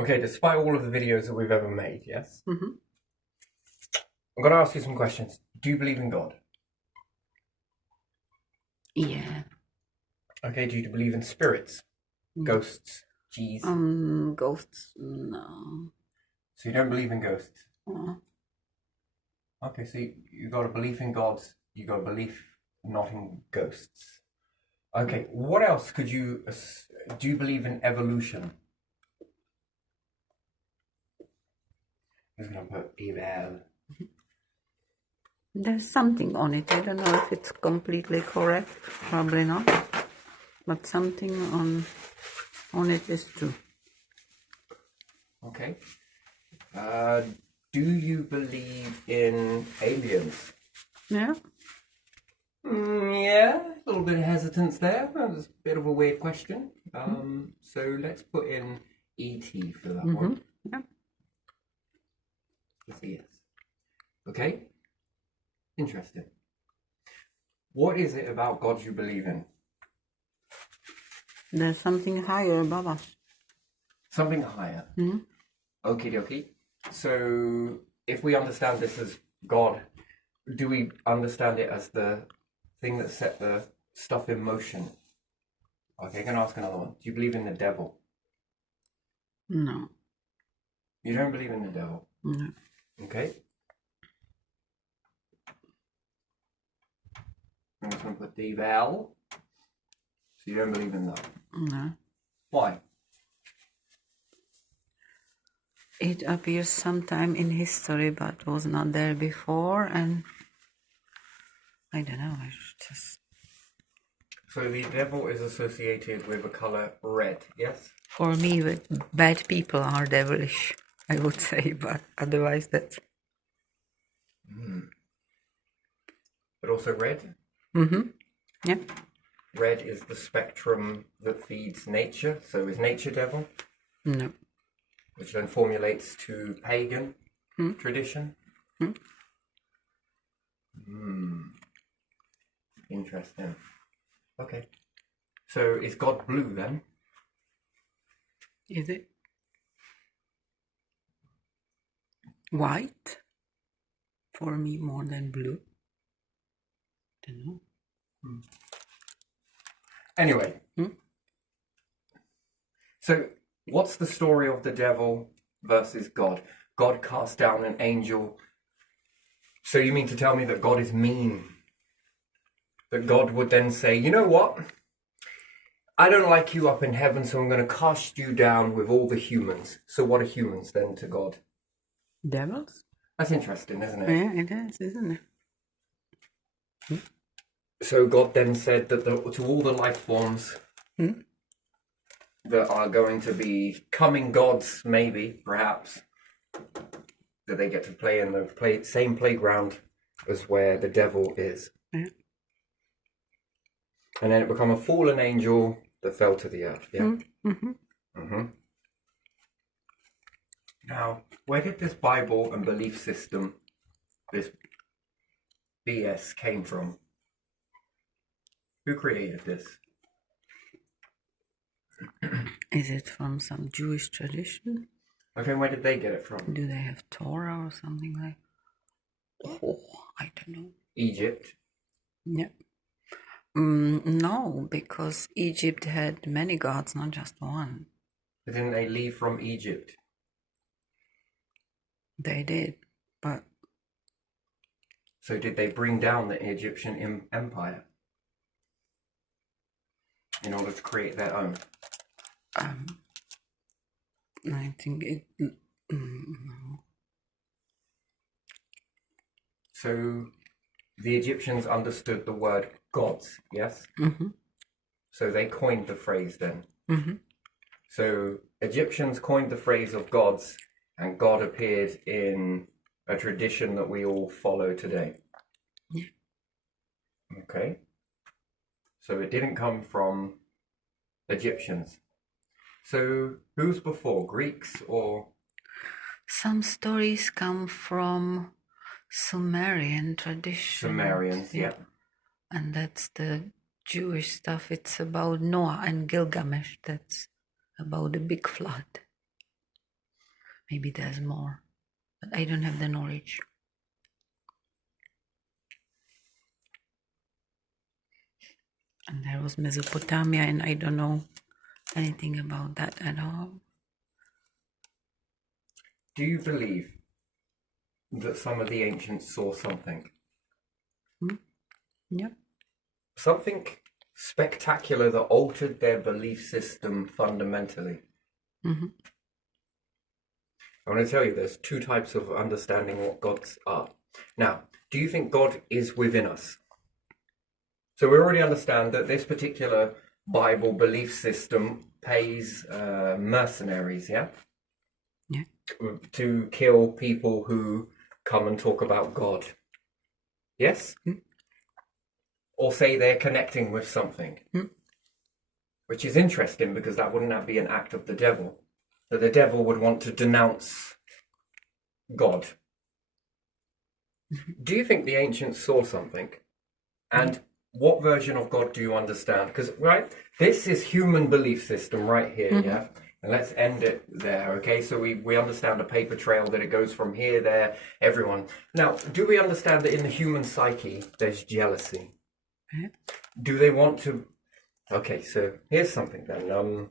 Okay, despite all of the videos that we've ever made, yes? Mm-hmm. I'm going to ask you some questions. Do you believe in God? Yeah. Okay, do you believe in spirits? Ghosts? G's? Ghosts, no. So you don't believe in ghosts? Uh, Okay, so you got a belief in gods, you got a belief not in ghosts. Okay, what else could you... Do you believe in evolution? I'm just going to put eval. There's something on it. I don't know if it's completely correct. Probably not. But something on it is true. Okay. Do you believe in aliens? Yeah. Yeah, a little bit of hesitance there. That was a bit of a weird question. So let's put in E.T. for that one. Yeah. Yes. Okay. Interesting. What is it about God you believe in? There's something higher above us. Something higher. Okie dokie. So if we understand this as God, do we understand it as the thing that set the stuff in motion? Okay, I'm going to ask another one. Do you believe in the devil? No. You don't believe in the devil? No. Okay. I'm just going to put the val. So you don't believe in that? No. Why? It appears sometime in history, but was not there before, and I don't know. I just. So the devil is associated with the color red, yes? For me, bad people are devilish, I would say, but otherwise that's... But also red? Yeah. Red is the spectrum that feeds nature. So is nature devil? No. Which then formulates to pagan tradition? Interesting. Okay. So is God blue then? Is it white? For me, more than blue. Don't know. Anyway. So what's the story of the devil versus God? God cast down an angel. So you mean to tell me that God is mean? That God would then say, you know what? I don't like you up in heaven, so I'm going to cast you down with all the humans. So what are humans then to God? Devils? That's interesting, isn't it? Yeah, it is, isn't it? So God then said that to all the life forms that are going to be coming gods, maybe, perhaps, that they get to play in the same playground as where the devil is. Yeah. And then it become a fallen angel that fell to the earth, yeah? Now, where did this Bible and belief system, this BS, came from? Who created this? Is it from some Jewish tradition? Okay, where did they get it from? Do they have Torah or something like? Oh, I don't know. Egypt. Yeah. No, because Egypt had many gods, not just one. But didn't they leave from Egypt? They did, but... So did they bring down the Egyptian empire in order to create their own? I think it... No. So the Egyptians understood the word gods, yes? So they coined the phrase then. So Egyptians coined the phrase of gods, and God appeared in a tradition that we all follow today. Yeah. Okay. So it didn't come from Egyptians. So who's before, Greeks or? Some stories come from Sumerian tradition. Sumerians, yeah. And that's the Jewish stuff. It's about Noah and Gilgamesh. That's about the big flood. Maybe there's more, but I don't have the knowledge. And there was Mesopotamia, and I don't know anything about that at all. Do you believe that some of the ancients saw something? Yep. Something spectacular that altered their belief system fundamentally. Mm-hmm. I want to tell you there's two types of understanding what gods are. Now, do you think God is within us? So we already understand that this particular Bible belief system pays mercenaries, yeah? Yeah. To kill people who come and talk about God. Yes? Mm. Or say they're connecting with something. Mm. Which is interesting because wouldn't that be an act of the devil? That the devil would want to denounce God. Do you think the ancients saw something? And what version of God do you understand? Because, right, this is human belief system right here, yeah? And let's end it there, okay? So we understand a paper trail that it goes from here, there, everyone. Now, do we understand that in the human psyche, there's jealousy? Yeah. Do they want to... Okay, so here's something then.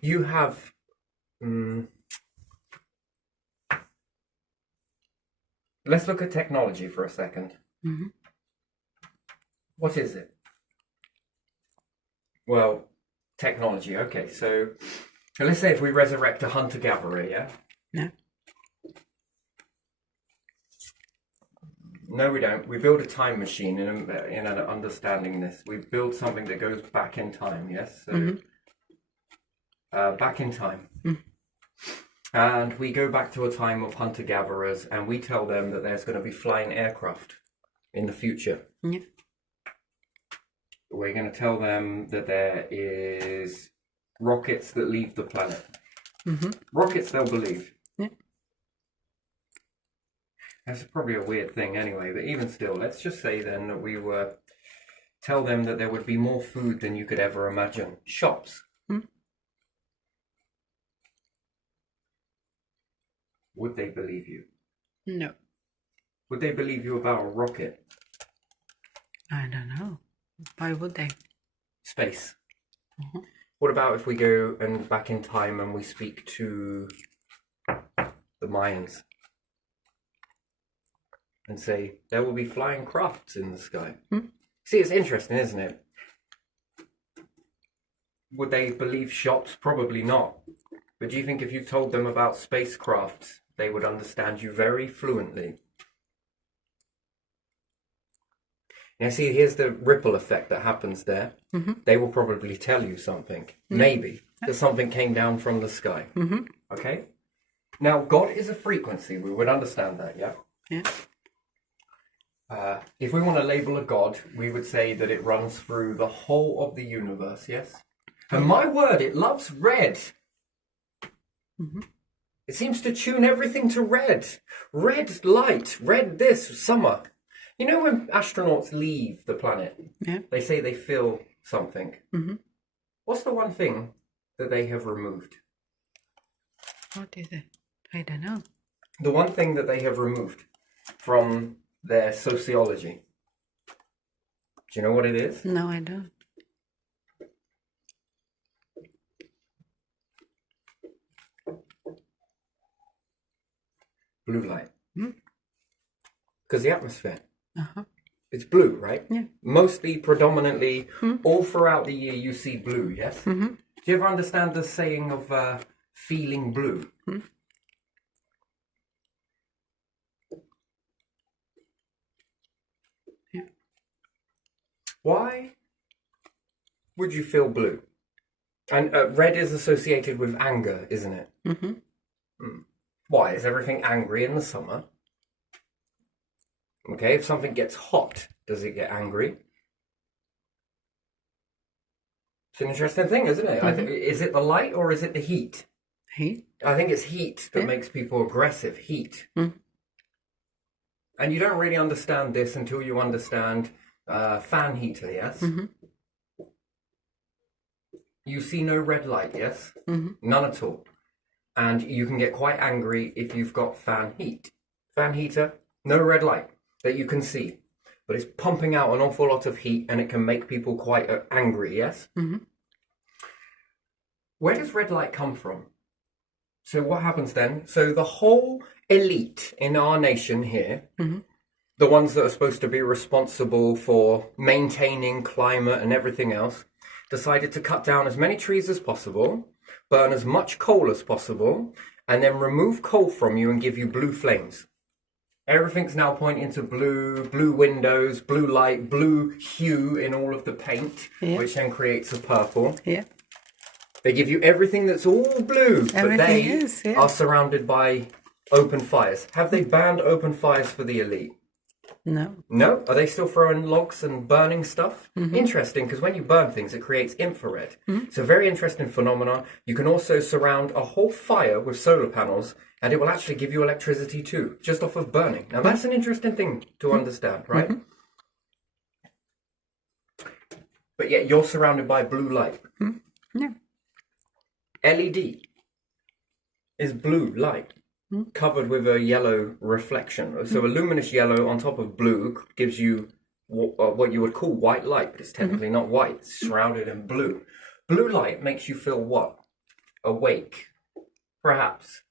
You have... Let's look at technology for a second. Mm-hmm. What is it? Well, technology. Okay, so let's say if we resurrect a hunter-gatherer, yeah? Yeah. No, we don't. We build a time machine in understanding this. We build something that goes back in time, yes? So, back in time. Mm. And we go back to a time of hunter-gatherers, and we tell them that there's going to be flying aircraft in the future. Yeah. We're going to tell them that there is rockets that leave the planet. Mm-hmm. Rockets they'll believe. Yeah. That's probably a weird thing anyway, but even still, let's just say then that we were tell them that there would be more food than you could ever imagine. Shops. Would they believe you? No. Would they believe you about a rocket? I don't know. Why would they? Space. What about if we go and back in time and we speak to the Mayans and say there will be flying crafts in the sky? See, it's interesting, isn't it? Would they believe shops? Probably not. But do you think if you told them about spacecrafts, they would understand you very fluently? Now, see, here's the ripple effect that happens there. They will probably tell you something, maybe, that something came down from the sky. Okay? Now, God is a frequency. We would understand that, yeah? Yeah. If we want to label a God, we would say that it runs through the whole of the universe, yes? And my word, it loves red. It seems to tune everything to red. Red light, red this, summer. You know when astronauts leave the planet, they say they feel something. What's the one thing that they have removed? What is it? I don't know. The one thing that they have removed from their sociology. Do you know what it is? No, I don't. Blue light. Because the atmosphere. Uh-huh. It's blue, right? Yeah. Mostly, predominantly, all throughout the year you see blue, yes? Do you ever understand the saying of feeling blue? Yeah. Why would you feel blue? And red is associated with anger, isn't it? Why? Is everything angry in the summer? Okay, if something gets hot, does it get angry? It's an interesting thing, isn't it? Is it the light or is it the heat? Heat? I think it's heat that makes people aggressive. Heat. And you don't really understand this until you understand fan heater, yes? You see no red light, yes? Mm-hmm. None at all. And you can get quite angry if you've got fan heat. Fan heater, no red light that you can see. But it's pumping out an awful lot of heat and it can make people quite angry, yes? Mm-hmm. Where does red light come from? So what happens then? So the whole elite in our nation here, Mm-hmm. the ones that are supposed to be responsible for maintaining climate and everything else, decided to cut down as many trees as possible, burn as much coal as possible, and then remove coal from you and give you blue flames. Everything's now pointing to blue windows, blue light, blue hue in all of the paint, Yeah. which then creates a purple. Yeah. They give you everything that's all blue, but Everything they is, yeah. are surrounded by open fires. Have they banned open fires for the elite? No. No? Are they still throwing logs and burning stuff? Interesting, because when you burn things, it creates infrared. It's a very interesting phenomenon. You can also surround a whole fire with solar panels, and it will actually give you electricity too, just off of burning. Now, that's an interesting thing to understand, right? But yet, you're surrounded by blue light. Yeah. LED is blue light covered with a yellow reflection. So a luminous yellow on top of blue gives you what you would call white light, but it's technically not white. It's shrouded in blue. Blue light makes you feel what? Awake. Perhaps.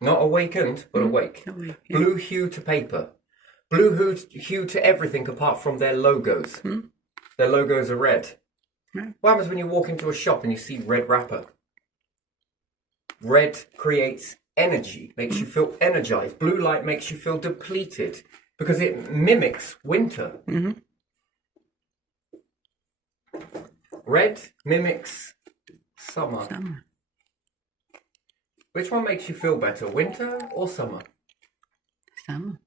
Not awakened, but awake. Awake, yeah. Blue hue to paper. Blue hue to everything apart from their logos. Their logos are red. Yeah. What happens when you walk into a shop and you see red wrapper? Red creates energy, makes you feel energized. Blue light makes you feel depleted because it mimics winter. Red mimics summer. Summer. Which one makes you feel better, winter or summer? Summer.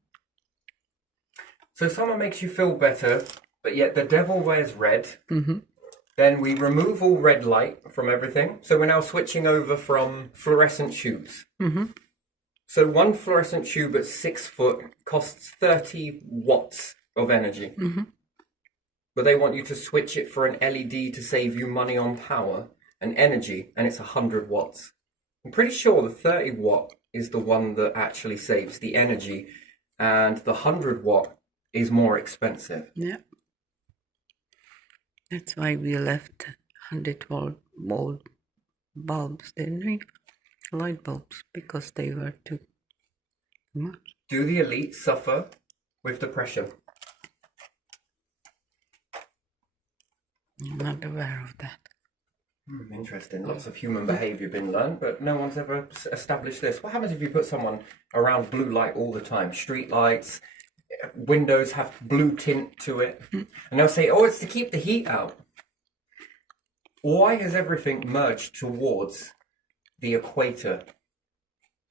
So summer makes you feel better, but yet the devil wears red. Mm-hmm. Then we remove all red light from everything. So we're now switching over from fluorescent tubes. Mm-hmm. So one fluorescent tube at 6 foot costs 30 watts of energy. Mm-hmm. But they want you to switch it for an LED to save you money on power and energy, and it's 100 watts. I'm pretty sure the 30 watt is the one that actually saves the energy, and the 100 watt is more expensive. Yeah. That's why we left 100-volt bulbs, didn't we? Light bulbs, because they were too much. Do the elite suffer with depression? I'm not aware of that. Interesting. Lots of human behaviour been learned, but no one's ever established this. What happens if you put someone around blue light all the time? Street lights, windows have blue tint to it, and they'll say, oh, it's to keep the heat out. Why has everything merged towards the equator?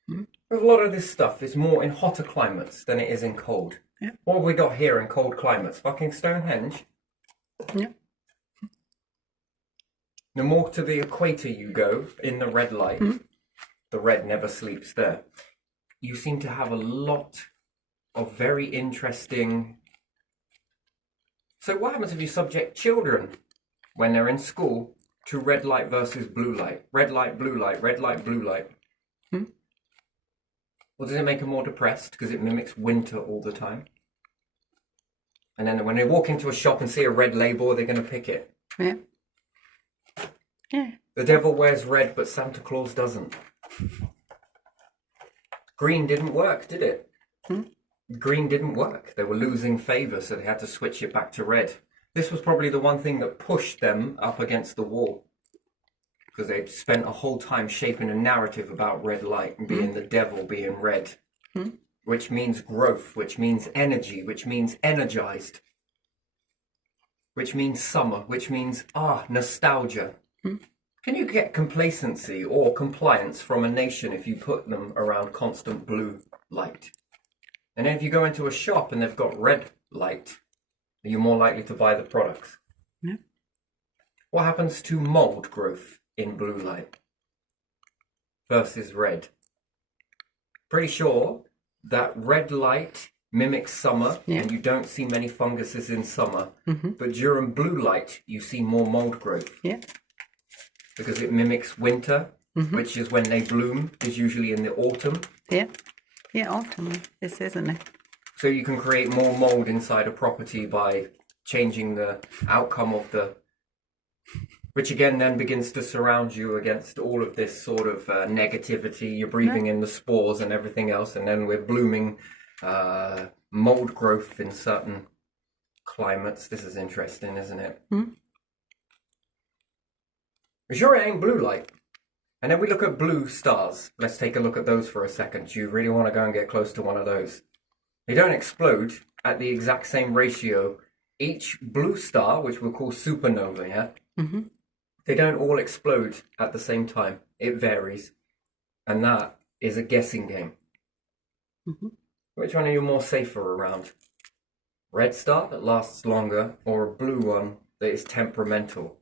A lot of this stuff is more in hotter climates than it is in cold. Yeah. What have we got here in cold climates? Fucking Stonehenge. Yeah. The more to the equator you go in the red light, the red never sleeps there. You seem to have a lot of very interesting... So what happens if you subject children when they're in school to red light versus blue light? Red light, blue light, red light, blue light. Well, does it make them more depressed because it mimics winter all the time? And then when they walk into a shop and see a red label, they're going to pick it. Yeah. Yeah. The devil wears red, but Santa Claus doesn't. Green didn't work, did it? Green didn't work. They were losing favour, so they had to switch it back to red. This was probably the one thing that pushed them up against the wall. Because they'd spent a whole time shaping a narrative about red light and being the devil being red. Which means growth, which means energy, which means energized. Which means summer, which means, nostalgia. Can you get complacency or compliance from a nation if you put them around constant blue light? And then if you go into a shop and they've got red light, are you more likely to buy the products? Yeah. What happens to mold growth in blue light versus red? Pretty sure that red light mimics summer, Yeah. and you don't see many funguses in summer. But during blue light, you see more mold growth Yeah. because it mimics winter, which is when they bloom, is usually in the autumn. Yeah. Yeah, autumn. This isn't it? So you can create more mold inside a property by changing the outcome of the, which again then begins to surround you against all of this sort of negativity. You're breathing in the spores and everything else, and then we're blooming mold growth in certain climates. This is interesting, isn't it? Sure, it ain't blue light. And then we look at blue stars. Let's take a look at those for a second. Do you really want to go and get close to one of those? They don't explode at the exact same ratio. Each blue star, which we'll call supernova, yeah? They don't all explode at the same time. It varies. And that is a guessing game. Which one are you more safer around? Red star that lasts longer, or a blue one that is temperamental?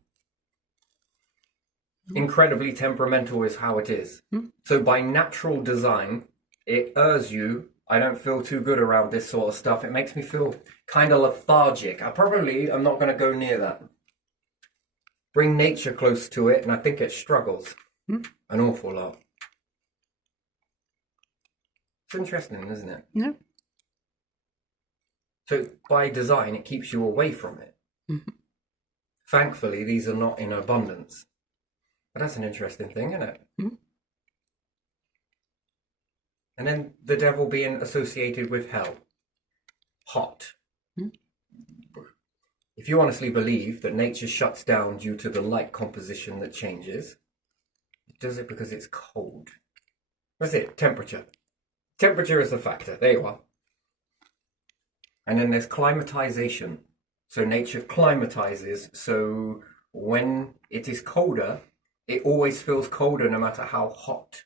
Incredibly temperamental is how it is. So by natural design, it errs you. I don't feel too good around this sort of stuff. It makes me feel kind of lethargic. I'm not going to go near that. Bring nature close to it, and I think it struggles an awful lot. It's interesting, isn't it? Yeah. So by design, it keeps you away from it. Thankfully, these are not in abundance. But that's an interesting thing, isn't it? And then the devil being associated with hell. Hot. If you honestly believe that nature shuts down due to the light composition that changes, it does it because it's cold. That's it, temperature. Temperature is the factor. There you are. And then there's climatization. So nature climatizes, so when it is colder, it always feels colder no matter how hot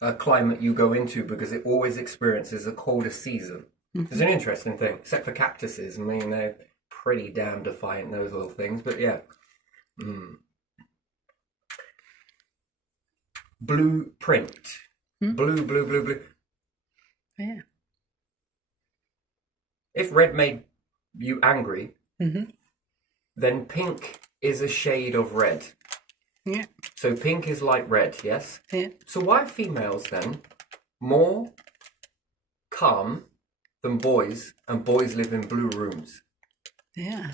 a climate you go into, because it always experiences a colder season. It's an interesting thing, except for cactuses. I mean, they're pretty damn defiant, those little things, but yeah. Blueprint. Blue. Yeah. If red made you angry, then pink is a shade of red. Yeah. So pink is like red, yes? Yeah. So why are females then more calm than boys, and boys live in blue rooms? Yeah.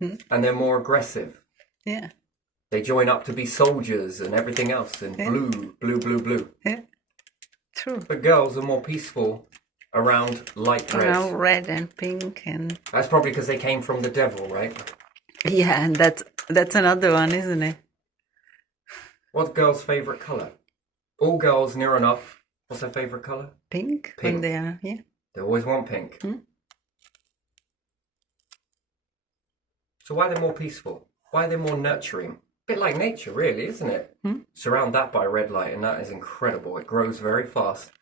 And they're more aggressive. Yeah. They join up to be soldiers and everything else in blue. Yeah. True. But girls are more peaceful around light red. Around red and pink and That's probably because they came from the devil, right? yeah, and that's another one, isn't it? What's girls' favourite colour? All girls, near enough. What's their favourite colour? Pink. Pink. When they are, yeah. They always want pink. So why are they more peaceful? Why are they more nurturing? A bit like nature, really, isn't it? Surround that by red light, and that is incredible. It grows very fast.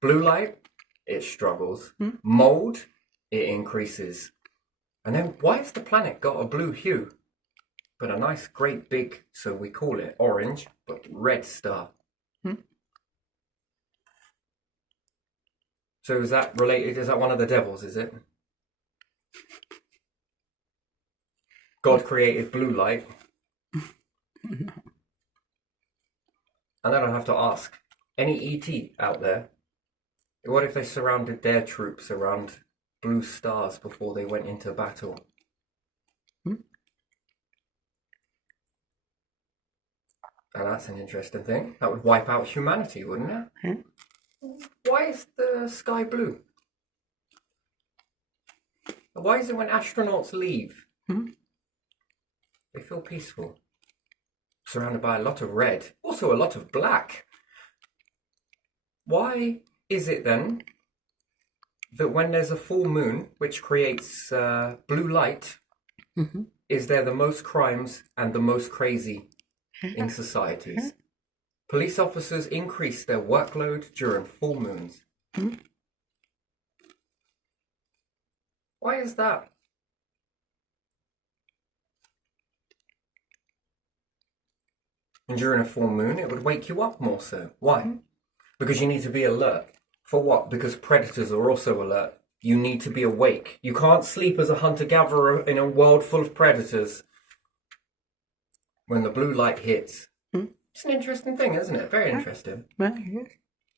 Blue light, it struggles. Mold, it increases. And then why has the planet got a blue hue? But a nice, great big, so we call it orange, but red star. So is that related? Is that one of the devils, is it? God created blue light. And then I have to ask, any ET out there? What if they surrounded their troops around blue stars before they went into battle? And that's an interesting thing. That would wipe out humanity, wouldn't it? Why is the sky blue? Why is it when astronauts leave, they feel peaceful? Surrounded by a lot of red, also a lot of black. Why is it then that when there's a full moon, which creates blue light, is there the most crimes and the most crazy in societies? Police officers increase their workload during full moons. Why is that? And during a full moon, it would wake you up more so. Why? Because you need to be alert. For what? Because predators are also alert. You need to be awake. You can't sleep as a hunter-gatherer in a world full of predators. When the blue light hits. It's an interesting thing, isn't it? Very interesting. Well, yes.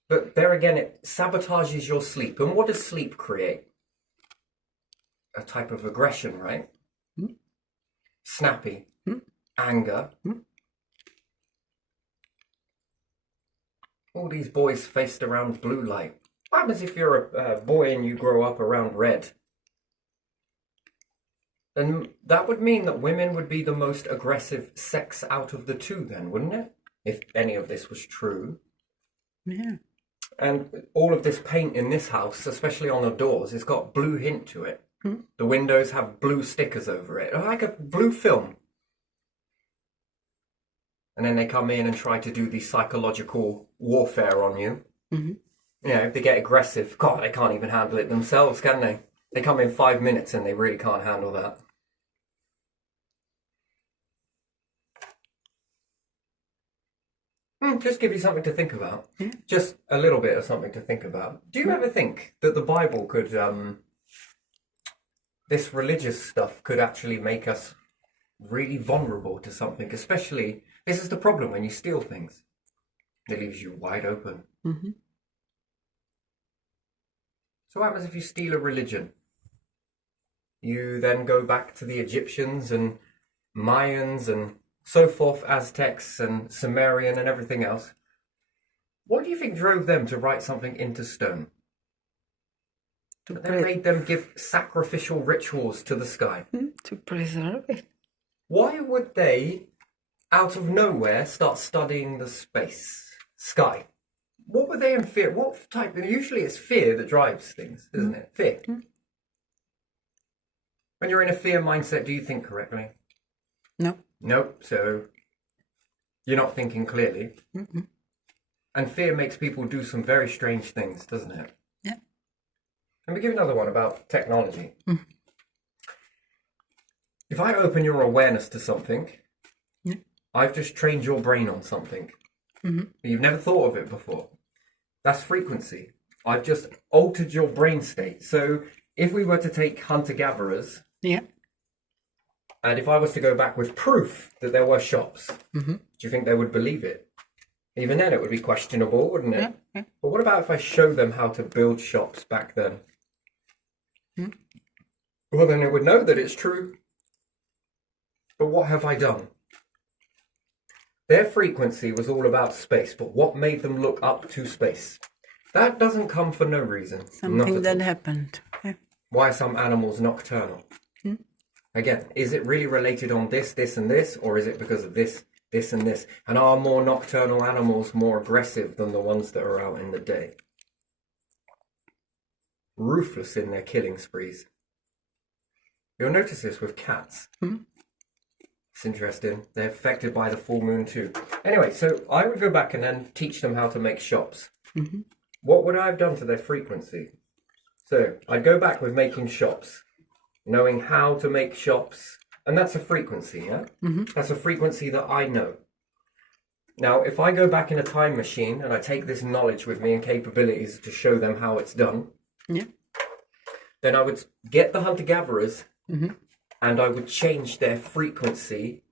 But there again, it sabotages your sleep. And what does sleep create? A type of aggression, right? Snappy. Anger. All these boys faced around blue light. What happens if you're a boy and you grow up around red? Then that would mean that women would be the most aggressive sex out of the two then, wouldn't it? If any of this was true. Yeah. And all of this paint in this house, especially on the doors, it's got blue hint to it. The windows have blue stickers over it, like a blue film. And then they come in and try to do the psychological warfare on you. You know, if they get aggressive, God, they can't even handle it themselves, can they? They come in 5 minutes and they really can't handle that. Just give you something to think about. Just a little bit of something to think about. Do you ever think that the Bible could, this religious stuff could actually make us really vulnerable to something? Especially, this is the problem when you steal things. It leaves you wide open. So what happens if you steal a religion? You then go back to the Egyptians and Mayans and so forth, Aztecs and Sumerian and everything else. What do you think drove them to write something into stone? That made them give sacrificial rituals to the sky. To preserve it. Why would they, out of nowhere, start studying the sky? What were they in fear? What type? Usually it's fear that drives things, isn't it? Fear. When you're in a fear mindset, do you think correctly? No. Nope. So you're not thinking clearly. And fear makes people do some very strange things, doesn't it? Yeah. Let me give you another one about technology. If I open your awareness to something, I've just trained your brain on something. You've never thought of it before. That's frequency. I've just altered your brain state. So if we were to take hunter-gatherers, and if I was to go back with proof that there were shops, do you think they would believe it? Even then it would be questionable, wouldn't it? Yeah. But what about if I show them how to build shops back then? Well, then they would know that it's true. But what have I done? Their frequency was all about space, but what made them look up to space? That doesn't come for no reason. Something that happened. Yeah. Why are some animals nocturnal? Again, is it really related on this, and this, or is it because of this, and this? And are more nocturnal animals more aggressive than the ones that are out in the day? Ruthless in their killing sprees. You'll notice this with cats. It's interesting. They're affected by the full moon too. Anyway, so I would go back and then teach them how to make shops. What would I have done to their frequency? So I'd go back with making shops, knowing how to make shops. And that's a frequency, yeah? That's a frequency that I know. Now, if I go back in a time machine and I take this knowledge with me and capabilities to show them how it's done, then I would get the hunter-gatherers and I would change their frequency.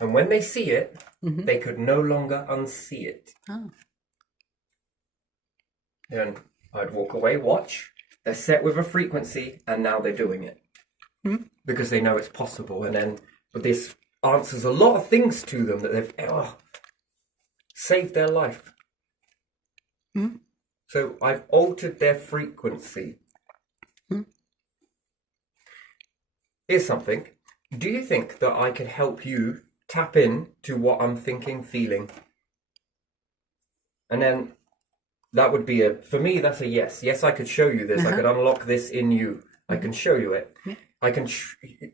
And when they see it, they could no longer unsee it. And I'd walk away, watch. They're set with a frequency and now they're doing it. Because they know it's possible. And then, but this answers a lot of things to them that they've saved their life. So I've altered their frequency. Here's something. Do you think that I could help you tap in to what I'm thinking, feeling? And then that would be for me, that's a yes. Yes, I could show you this. I could unlock this in you. I can show you it. I can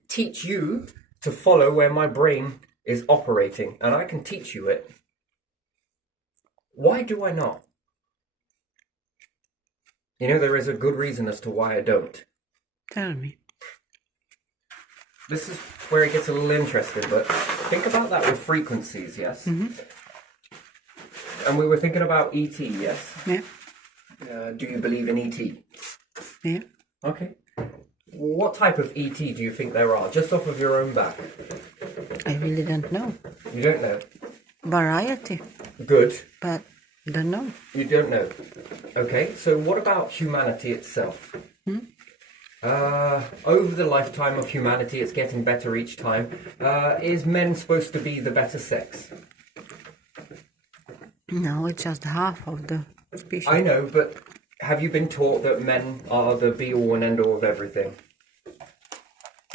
teach you to follow where my brain is operating. And I can teach you it. Why do I not? You know, there is a good reason as to why I don't. Tell me. This is where it gets a little interesting, but think about that with frequencies, yes? And we were thinking about E.T., yes? Yeah. Do you believe in ET? Yeah. Okay. What type of ET do you think there are, just off of your own back? I really don't know. You don't know? Variety, Good. but don't know. You don't know. Okay, so what about humanity itself? Over the lifetime of humanity, it's getting better each time. Is men supposed to be the better sex? No, it's just half of the species. I know, but have you been taught that men are the be-all and end-all of everything?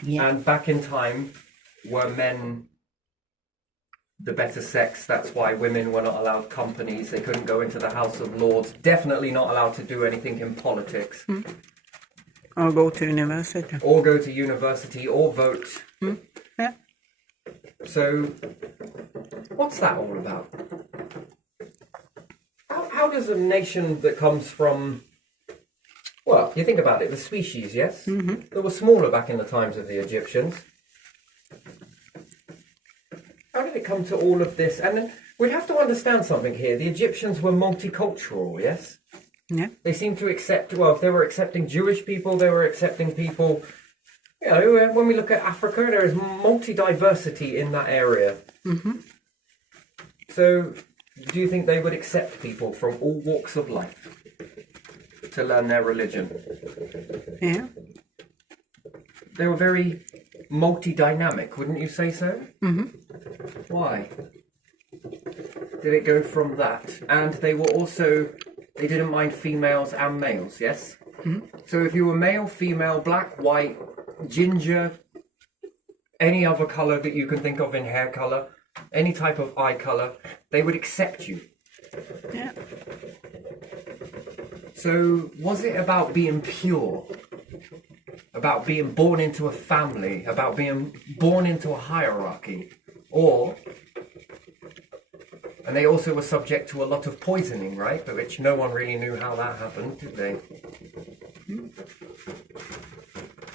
Yeah. And back in time, were men the better sex? That's why women were not allowed companies. They couldn't go into the House of Lords. Definitely not allowed to do anything in politics. Or go to university. Or go to university, or vote. Yeah. So, what's that all about? How does a nation that comes from, well, you think about it, the species, yes? That were smaller back in the times of the Egyptians. How did it come to all of this? And then we have to understand something here. The Egyptians were multicultural, yes? Yeah. They seem to accept, well, if they were accepting Jewish people, they were accepting people, you know, when we look at Africa, there is multi-diversity in that area. So, do you think they would accept people from all walks of life to learn their religion? Yeah. They were very multi-dynamic, wouldn't you say so? Why? Did it go from that? And they were also, they didn't mind females and males, yes? So if you were male, female, black, white, ginger, any other colour that you can think of in hair colour, any type of eye colour, they would accept you. Yeah. So was it about being pure? About being born into a family? About being born into a hierarchy? Or, and they also were subject to a lot of poisoning, right? But which no one really knew how that happened, did they?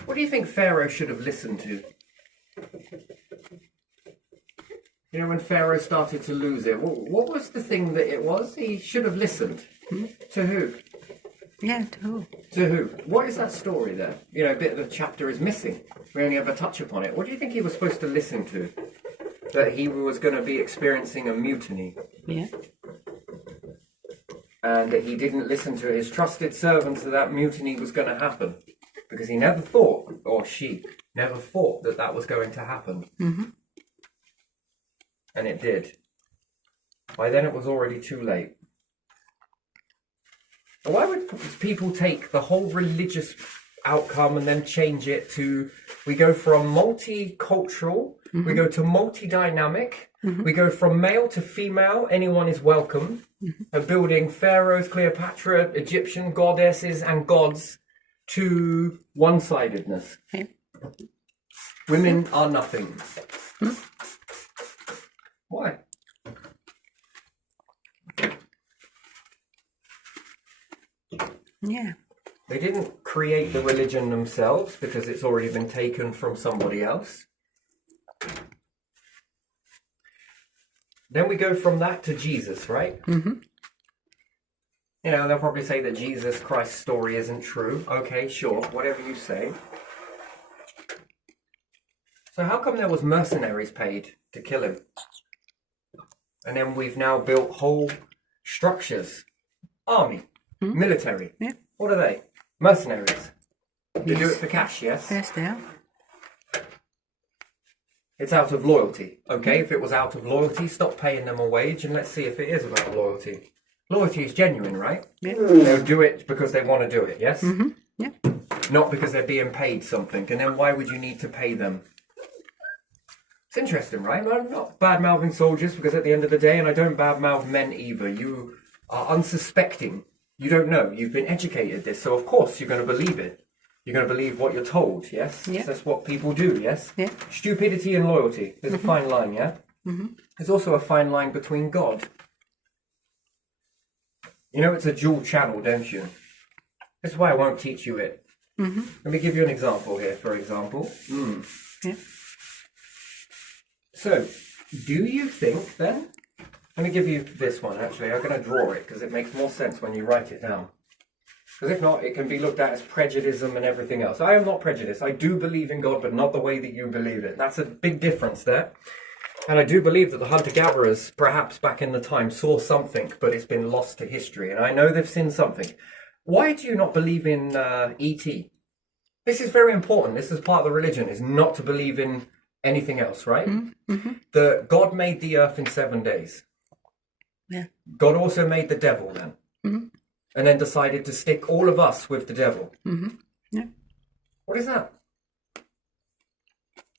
What do you think Pharaoh should have listened to? You know, when Pharaoh started to lose it, what was the thing that it was? He should have listened. To who? Yeah, too. To who? What is that story there? You know, a bit of the chapter is missing. We only ever touch upon it. What do you think he was supposed to listen to? That he was going to be experiencing a mutiny. Yeah. And that he didn't listen to his trusted servants that that mutiny was going to happen. Because he never thought, or she never thought that that was going to happen. And it did. By then it was already too late. Why would people take the whole religious outcome and then change it to, we go from multicultural, we go to multi-dynamic, we go from male to female, anyone is welcome, and building pharaohs, Cleopatra, Egyptian goddesses and gods to one-sidedness. Yeah. Women are nothing. Why? Yeah. They didn't create the religion themselves because it's already been taken from somebody else. Then we go from that to Jesus, right? You know, they'll probably say that Jesus Christ's story isn't true. Okay, sure, whatever you say. So how come there was mercenaries paid to kill him? And then we've now built whole structures. Army, military. Yeah. What are they? Mercenaries. They do Yes. it for cash, yes? Yes, they are. It's out of loyalty. Okay, if it was out of loyalty, stop paying them a wage and let's see if it is about loyalty. Loyalty is genuine, right? Yeah. They'll do it because they want to do it, yes? Yeah. Not because they're being paid something. And then why would you need to pay them? It's interesting, right? I'm not bad-mouthing soldiers because at the end of the day, and I don't bad-mouth men either, you are unsuspecting. You don't know. You've been educated this, so of course you're going to believe it. You're going to believe what you're told, yes? Yeah. That's what people do, yes? Yeah. Stupidity and loyalty. There's a fine line, yeah? There's also a fine line between God. You know it's a dual channel, don't you? That's why I won't teach you it. Let me give you an example here, for example. Yeah. So, do you think then... Let me give you this one, actually. I'm going to draw it, because it makes more sense when you write it down. Because if not, it can be looked at as prejudice and everything else. I am not prejudiced. I do believe in God, but not the way that you believe it. That's a big difference there. And I do believe that the hunter-gatherers, perhaps back in the time, saw something, but it's been lost to history. And I know they've seen something. Why do you not believe in E.T.? This is very important. This is part of the religion, is not to believe in anything else, right? The God made the earth in 7 days. Yeah. God also made the devil then. And then decided to stick all of us with the devil. Yeah. What is that?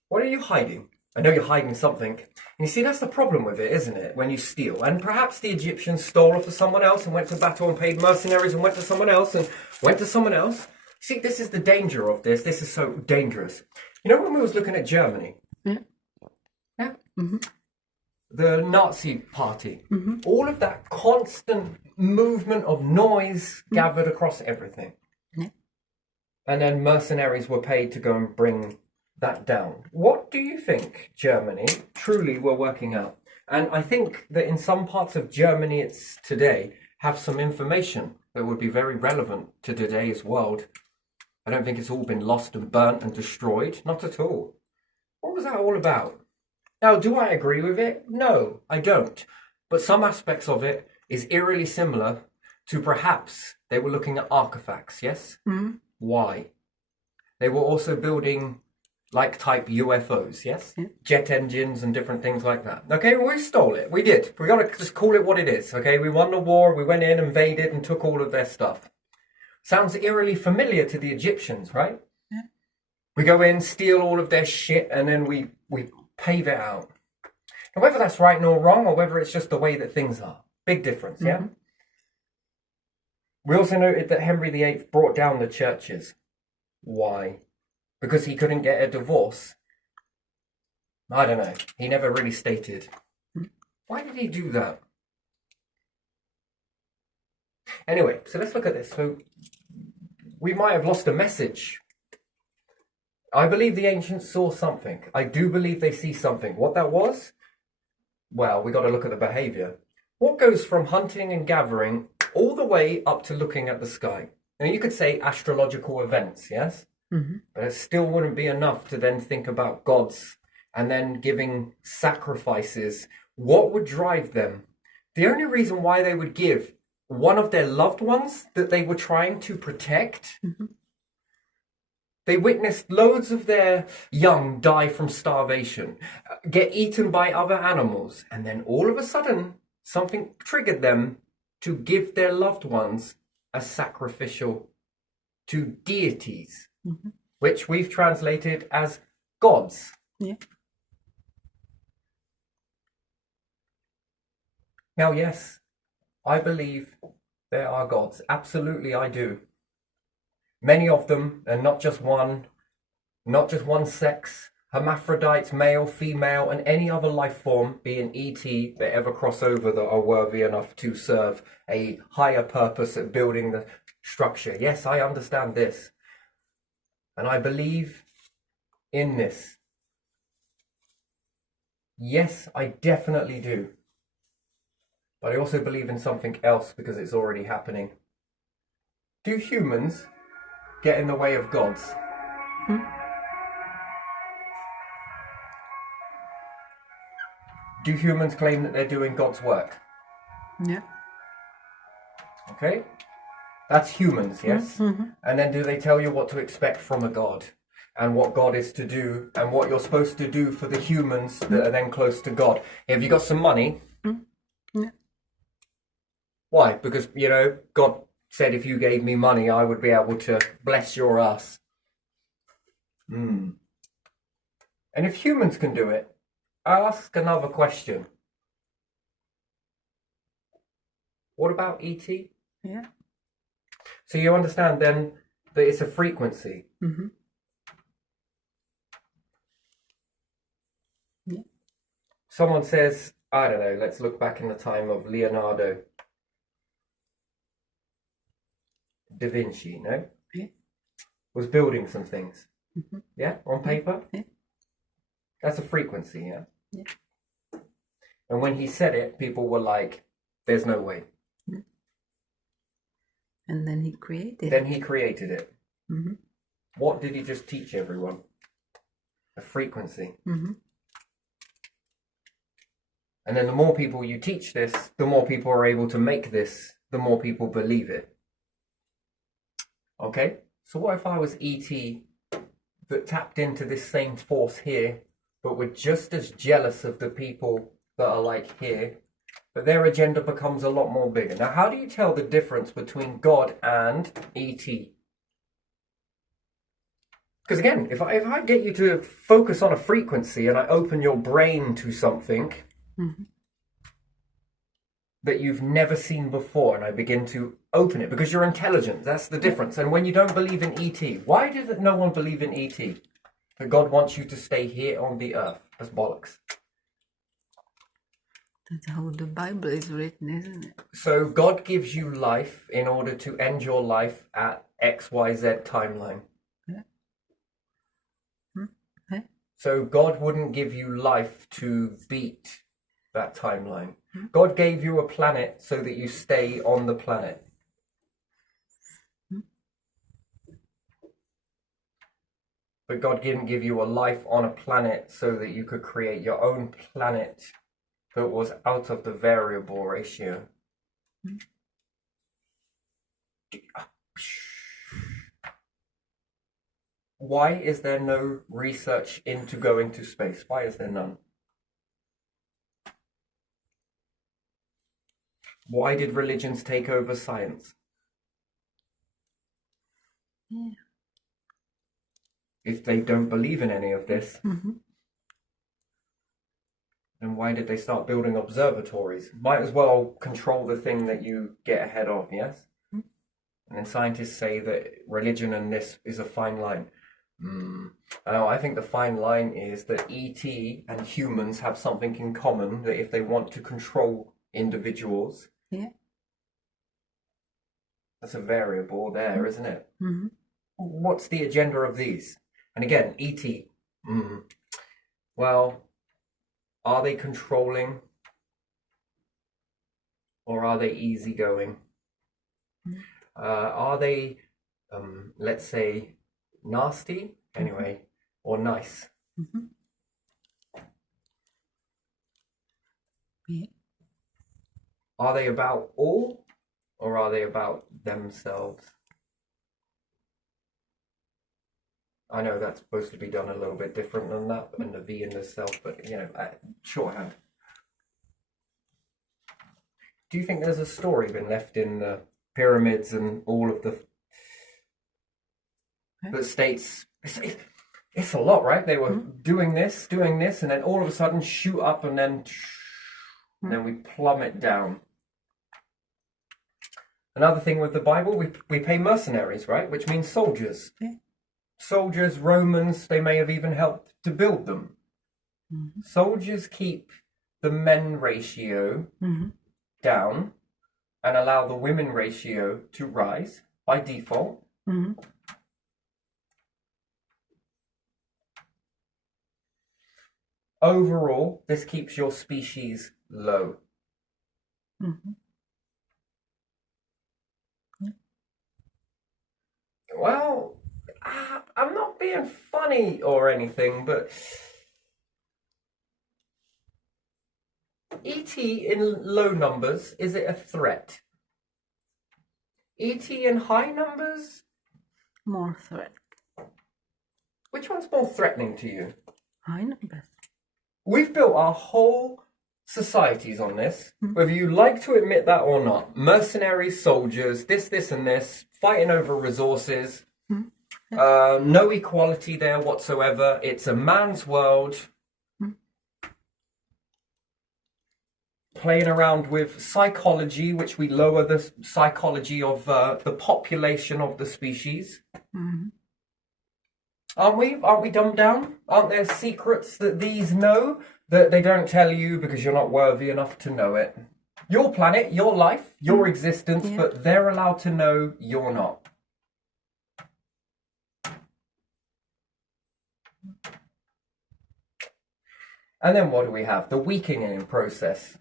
What are you hiding? I know you're hiding something. And you see, that's the problem with it, isn't it? When you steal. And perhaps the Egyptians stole off of someone else and went to battle and paid mercenaries and went to someone else and went to someone else. See, this is the danger of this. This is so dangerous. You know, when we was looking at Germany? Yeah. Yeah. The Nazi party. All of that constant movement of noise gathered across everything. Yeah. And then mercenaries were paid to go and bring that down. What do you think Germany truly were working out? And I think that in some parts of Germany it's today have some information that would be very relevant to today's world. I don't think it's all been lost and burnt and destroyed. Not at all. What was that all about? Now, do I agree with it? No, I don't. But some aspects of it is eerily similar to perhaps they were looking at artifacts, yes? Why? They were also building like type UFOs, yes? Jet engines and different things like that. Okay, well, we stole it. We did. We got to just call it what it is, okay? We won the war, we went in, invaded, and took all of their stuff. Sounds eerily familiar to the Egyptians, right? Yeah. We go in, steal all of their shit, and then we pave it out. And whether that's right nor wrong, or whether it's just the way that things are. Big difference, yeah? We also noted that Henry VIII brought down the churches. Why? Because he couldn't get a divorce? I don't know. He never really stated. Why did he do that? Anyway, so let's look at this. So we might have lost a message. I believe the ancients saw something. I do believe they see something. What that was? Well, we got to look at the behavior. What goes from hunting and gathering all the way up to looking at the sky? Now, you could say astrological events, yes? But it still wouldn't be enough to then think about gods and then giving sacrifices. What would drive them? The only reason why they would give one of their loved ones that they were trying to protect, they witnessed loads of their young die from starvation, get eaten by other animals, and then all of a sudden, something triggered them to give their loved ones as sacrificial to deities, which we've translated as gods. Yeah. Now, yes, I believe there are gods. Absolutely, I do. Many of them, and not just one sex, hermaphrodites, male, female, and any other life form, be an ET, that ever cross over that are worthy enough to serve a higher purpose at building the structure. Yes, I understand this. And I believe in this. Yes, I definitely do. But I also believe in something else because it's already happening. Do humans get in the way of gods? Do humans claim that they're doing God's work? Yeah. Okay? That's humans, yes? And then do they tell you what to expect from a god? And what God is to do, and what you're supposed to do for the humans that are then close to God? Have you got some money? Yeah. Why? Because, you know, God said if you gave me money, I would be able to bless your ass. And if humans can do it, I'll ask another question. What about E.T.? Yeah. So you understand then that it's a frequency. Yeah. Someone says, I don't know, let's look back in the time of Leonardo da Vinci, no? Yeah. Was building some things. Yeah, on paper? Yeah. That's a frequency, yeah? Yeah. And when he said it, people were like, there's no way. And then he created. Then he created it. Mm-hmm. What did he just teach everyone? A frequency. Mm-hmm. And then the more people you teach this, the more people are able to make this, the more people believe it. Okay? So what if I was E.T. that tapped into this same force here, but were just as jealous of the people that are like here, but their agenda becomes a lot more bigger. Now, how do you tell the difference between God and E.T.? Because again, if I get you to focus on a frequency and I open your brain to something Mm-hmm. that you've never seen before, and I begin to open it, because you're intelligent, that's the difference. And when you don't believe in E.T., why does no one believe in E.T.? That God wants you to stay here on the earth. That's bollocks. That's how the Bible is written, isn't it? So God gives you life in order to end your life at XYZ timeline. Yeah. Okay. So God wouldn't give you life to beat that timeline. God gave you a planet so that you stay on the planet. But God didn't give you a life on a planet so that you could create your own planet that was out of the variable ratio. Why is there no research into going to space? Why is there none? Why did religions take over science? Yeah. If they don't believe in any of this, Mm-hmm. then why did they start building observatories? Might as well control the thing that you get ahead of, yes? Mm-hmm. And then scientists say that religion and this is a fine line. I think the fine line is that ET and humans have something in common, that if they want to control individuals, Yeah. that's a variable there, isn't it? Mm-hmm. What's the agenda of these? And again, ET. Well, are they controlling or are they easygoing? Are they, let's say, nasty anyway, or nice? Mm-hmm. Yeah. Are they about all or are they about themselves? I know that's supposed to be done a little bit different than that, and the V in the self, but shorthand. Do you think there's a story been left in the pyramids and all of the that states it's a lot, right? They were doing this, and then all of a sudden shoot up, and then we plummet down. Another thing with the Bible, we pay mercenaries, right? Which means soldiers. Yeah. Soldiers, Romans, they may have even helped to build them. Mm-hmm. Soldiers keep the men ratio down and allow the women ratio to rise by default. Mm-hmm. Overall, this keeps your species low. Mm-hmm. Well, I'm not being funny or anything, but ET in low numbers, is it a threat? ET in high numbers? More threat. Which one's more threatening to you? High numbers. We've built our whole societies on this, whether you like to admit that or not. Mercenaries, soldiers, this and this, fighting over resources. No equality there whatsoever. It's a man's world. Playing around with psychology, which we lower the psychology of the population of the species. Mm-hmm. Aren't we dumbed down? Aren't there secrets that these know that they don't tell you because you're not worthy enough to know it? Your planet, your life, your existence, but they're allowed to know you're not. And then what do we have? The weakening process.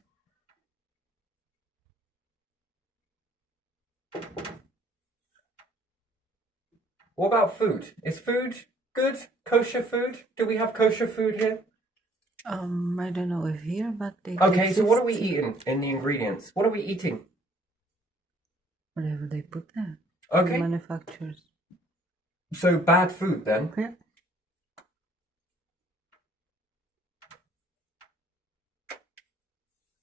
What about food? Is food good? Kosher food? Do we have kosher food here? I don't know if here, but it Okay, so what are we exists. eating in the ingredients? What are we eating? Whatever they put there. Okay. The manufacturers. So bad food then? Yeah.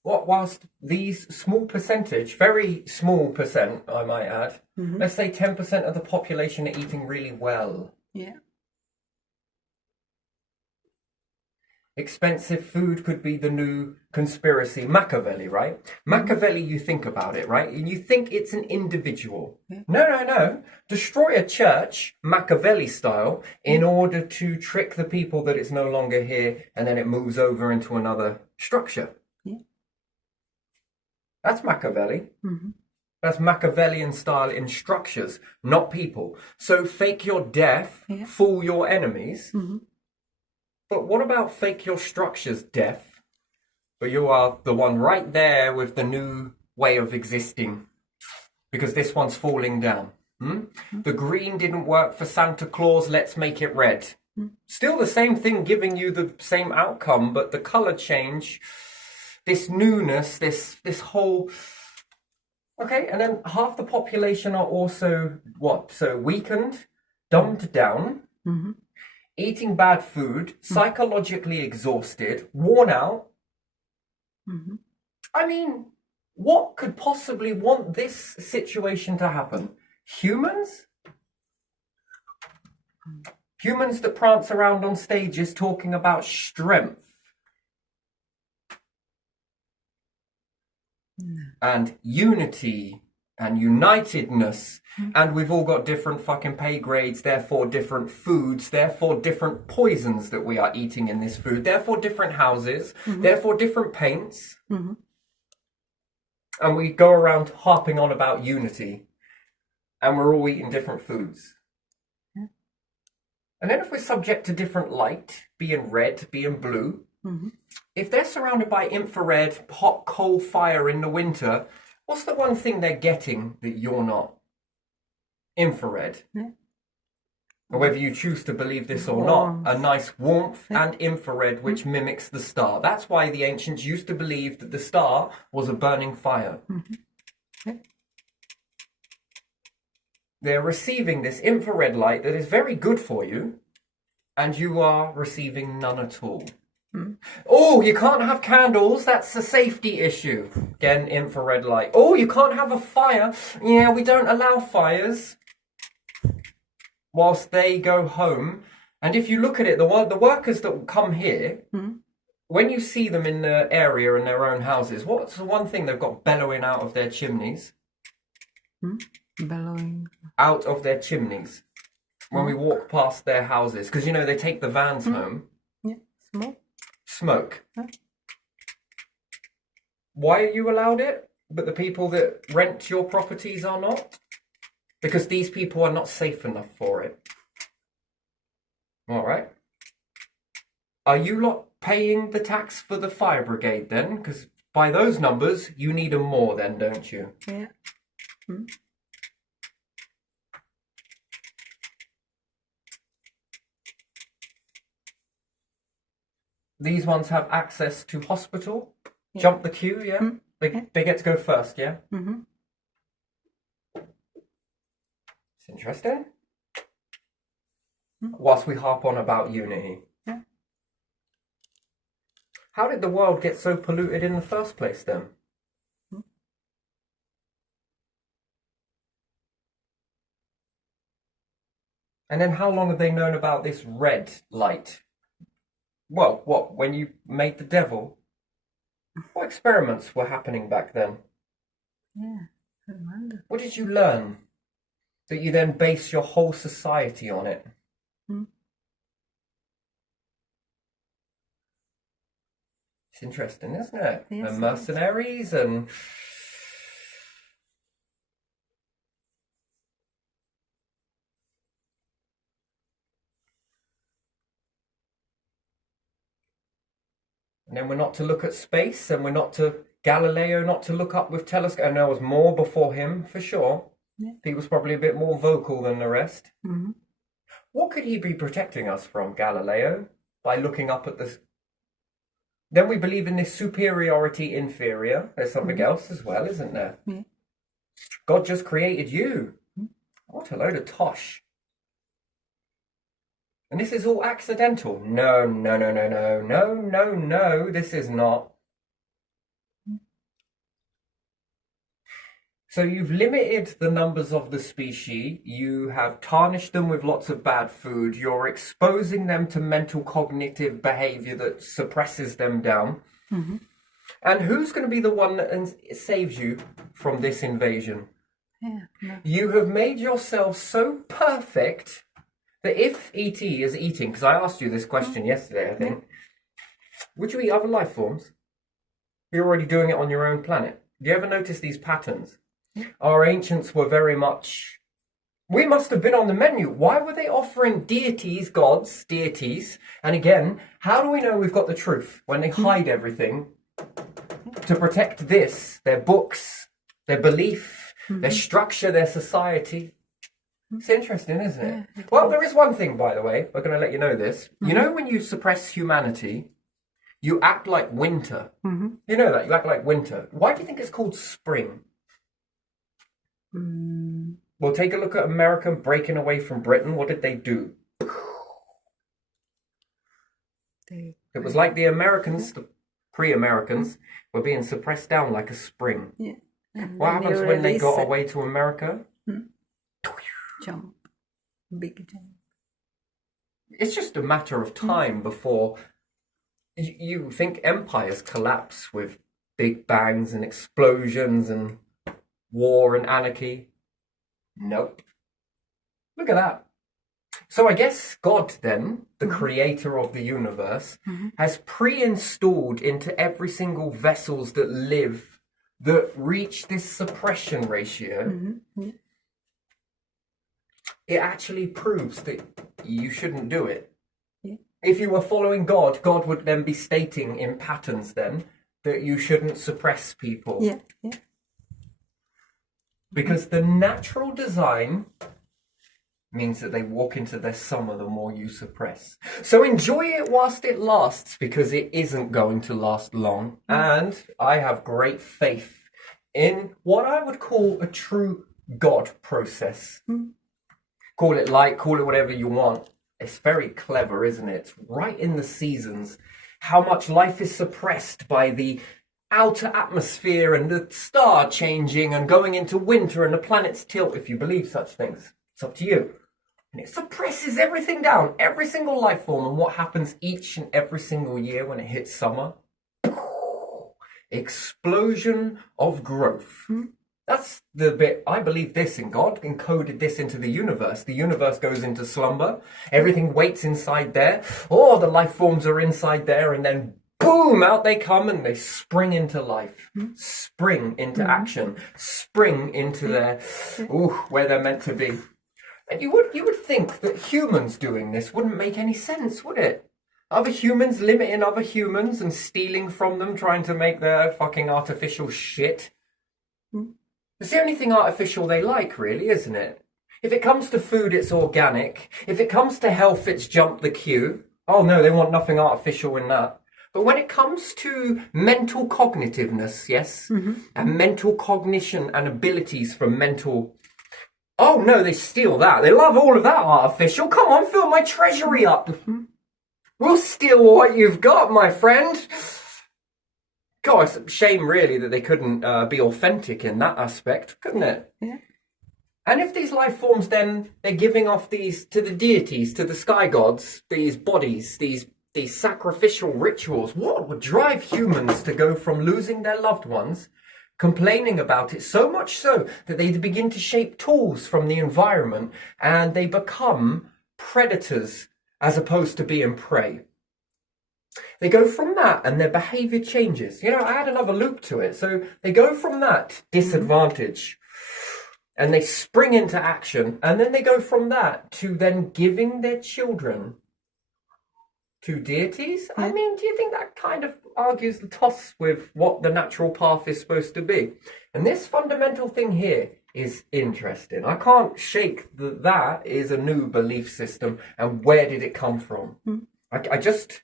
Whilst these small percentage, very small percent, I might add, let's say 10% of the population are eating really well. Yeah. Expensive food could be the new conspiracy. Machiavelli, right? Machiavelli, you think about it, right? And you think it's an individual. Yeah. No. Destroy a church, Machiavelli style, in order to trick the people that it's no longer here, and then it moves over into another structure. Yeah. That's Machiavelli. That's Machiavellian style in structures, not people. So fake your death, Yeah. fool your enemies. But what about fake your structures, death? But you are the one right there with the new way of existing. Because this one's falling down. The green didn't work for Santa Claus, let's make it red. Still the same thing giving you the same outcome, but the color change, this newness, this whole... Okay, and then half the population are also what? So weakened, dumbed down, eating bad food, psychologically exhausted, worn out. I mean, what could possibly want this situation to happen? Humans? Humans that prance around on stages talking about strength. And unity and unitedness, and we've all got different fucking pay grades, therefore different foods, therefore different poisons that we are eating in this food, therefore different houses, therefore different paints. And we go around harping on about unity, and we're all eating different foods. And then if we're subject to different light, being red, being blue, if they're surrounded by infrared, hot coal fire in the winter, what's the one thing they're getting that you're not? Infrared. Or whether you choose to believe this or not, a nice warmth and infrared which mimics the star. That's why the ancients used to believe that the star was a burning fire. They're receiving this infrared light that is very good for you, and you are receiving none at all. Oh, you can't have candles, that's a safety issue. Again, infrared light. Oh, you can't have a fire. Yeah, we don't allow fires. Whilst they go home. And if you look at it, the workers that come here, when you see them in the area in their own houses, what's the one thing they've got bellowing out of their chimneys? Bellowing. Out of their chimneys. When we walk past their houses. Because, you know, they take the vans home. Yeah, smoke. Smoke. Why are you allowed it, but the people that rent your properties are not? Because these people are not safe enough for it. All right. Are you lot paying the tax for the fire brigade then? Because by those numbers, you need them more then, don't you? Yeah. These ones have access to hospital. Jump the queue, yeah? They get to go first, yeah? It's interesting. Whilst we harp on about unity. Yeah. How did the world get so polluted in the first place then? And then how long have they known about this red light? Well, what, when you made the devil? What experiments were happening back then? Yeah, I wonder. What did you learn that you then base your whole society on it? It's interesting, isn't it? Yes, And mercenaries and... And then we're not to look at space, and we're not to... Galileo not to look up with telescope. And there was more before him, for sure. Yeah. He was probably a bit more vocal than the rest. Mm-hmm. What could he be protecting us from, Galileo? By looking up at this. Then we believe in this superiority inferior. There's something else as well, isn't there? Yeah. God just created you. What a load of tosh. And this is all accidental. No, no, no, no, no, no, no, no, this is not. So you've limited the numbers of the species, you have tarnished them with lots of bad food, you're exposing them to mental cognitive behavior that suppresses them down. Mm-hmm. And who's going to be the one that saves you from this invasion? Yeah. No. You have made yourself so perfect that if ET is eating, because I asked you this question yesterday, I think, would you eat other life forms? You're already doing it on your own planet. Do you ever notice these patterns? Our ancients were very much... We must have been on the menu. Why were they offering deities, gods, deities? And again, how do we know we've got the truth when they hide everything to protect this, their books, their belief, their structure, their society? It's interesting, isn't it? Yeah, Well, there is one thing, by the way. We're going to let you know this. You know when you suppress humanity, you act like winter. You know that? You act like winter. Why do you think it's called spring? Well, take a look at America breaking away from Britain. What did they do? It was like the Americans, the pre-Americans, were being suppressed down like a spring. Yeah. And What then happens you when they release got it. away to America? Jump. Big jump. It's just a matter of time before you think empires collapse with big bangs and explosions and war and anarchy. Nope. Look at that. So I guess God then, the creator of the universe, has pre-installed into every single vessels that live, that reach this suppression ratio. It actually proves that you shouldn't do it. Yeah. If you were following God, God would then be stating in patterns then that you shouldn't suppress people. Yeah. Yeah. Because the natural design means that they walk into their summer the more you suppress. So enjoy it whilst it lasts, because it isn't going to last long. And I have great faith in what I would call a true God process. Call it light, call it whatever you want. It's very clever, isn't it? It's right in the seasons. How much life is suppressed by the outer atmosphere and the star changing and going into winter and the planets tilt, if you believe such things. It's up to you. And it suppresses everything down, every single life form. And what happens each and every single year when it hits summer? Explosion of growth. That's the bit. I believe this in God, encoded this into the universe. The universe goes into slumber. Everything waits inside there. Oh, the life forms are inside there, and then boom, out they come and they spring into life, spring into action, spring into their, where they're meant to be. And you would think that humans doing this wouldn't make any sense, would it? Other humans limiting other humans and stealing from them, trying to make their fucking artificial shit. It's the only thing artificial they like, really, isn't it? If it comes to food, it's organic. If it comes to health, it's jump the queue. Oh no, they want nothing artificial in that. But when it comes to mental cognitiveness, yes, and mental cognition and abilities from mental... Oh no, they steal that. They love all of that artificial. Come on, fill my treasury up. We'll steal what you've got, my friend. God, it's a shame, really, that they couldn't be authentic in that aspect, couldn't it? Yeah. And if these life forms, then they're giving off these to the deities, to the sky gods, these bodies, these sacrificial rituals, what would drive humans to go from losing their loved ones, complaining about it, so much so that they begin to shape tools from the environment and they become predators as opposed to being prey? They go from that and their behavior changes. You know, I add another loop to it. So they go from that disadvantage and they spring into action, and then they go from that to then giving their children to deities. I mean, do you think that kind of argues the toss with what the natural path is supposed to be? And this fundamental thing here is interesting. I can't shake that that is a new belief system, and where did it come from? I just...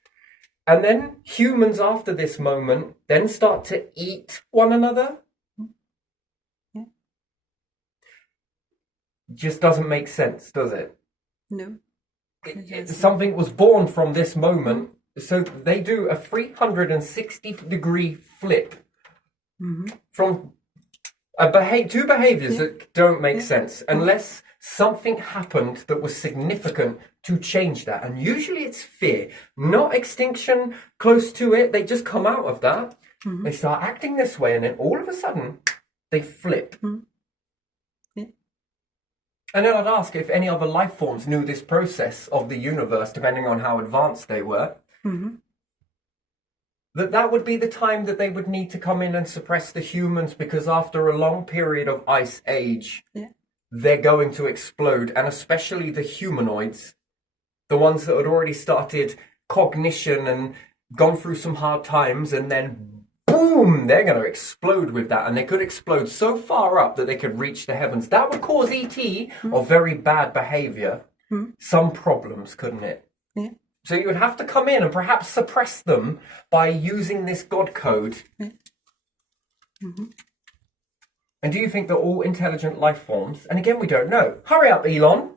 And then humans after this moment then start to eat one another. Yeah. Just doesn't make sense, does it? No. Something was born from this moment. So they do a 360-degree flip from two behaviors that don't make sense unless something happened that was significant to change that. And usually it's fear, not extinction close to it. They just come out of that. They start acting this way, and then all of a sudden they flip. And then I'd ask if any other life forms knew this process of the universe, depending on how advanced they were, that would be the time that they would need to come in and suppress the humans, because after a long period of ice age, they're going to explode. And especially the humanoids, the ones that had already started cognition and gone through some hard times, and then boom, they're going to explode with that. And they could explode so far up that they could reach the heavens. That would cause ET, or very bad behavior, some problems, couldn't it? Yeah. So you would have to come in and perhaps suppress them by using this God code. And do you think that all intelligent life forms, and again, we don't know. Hurry up, Elon.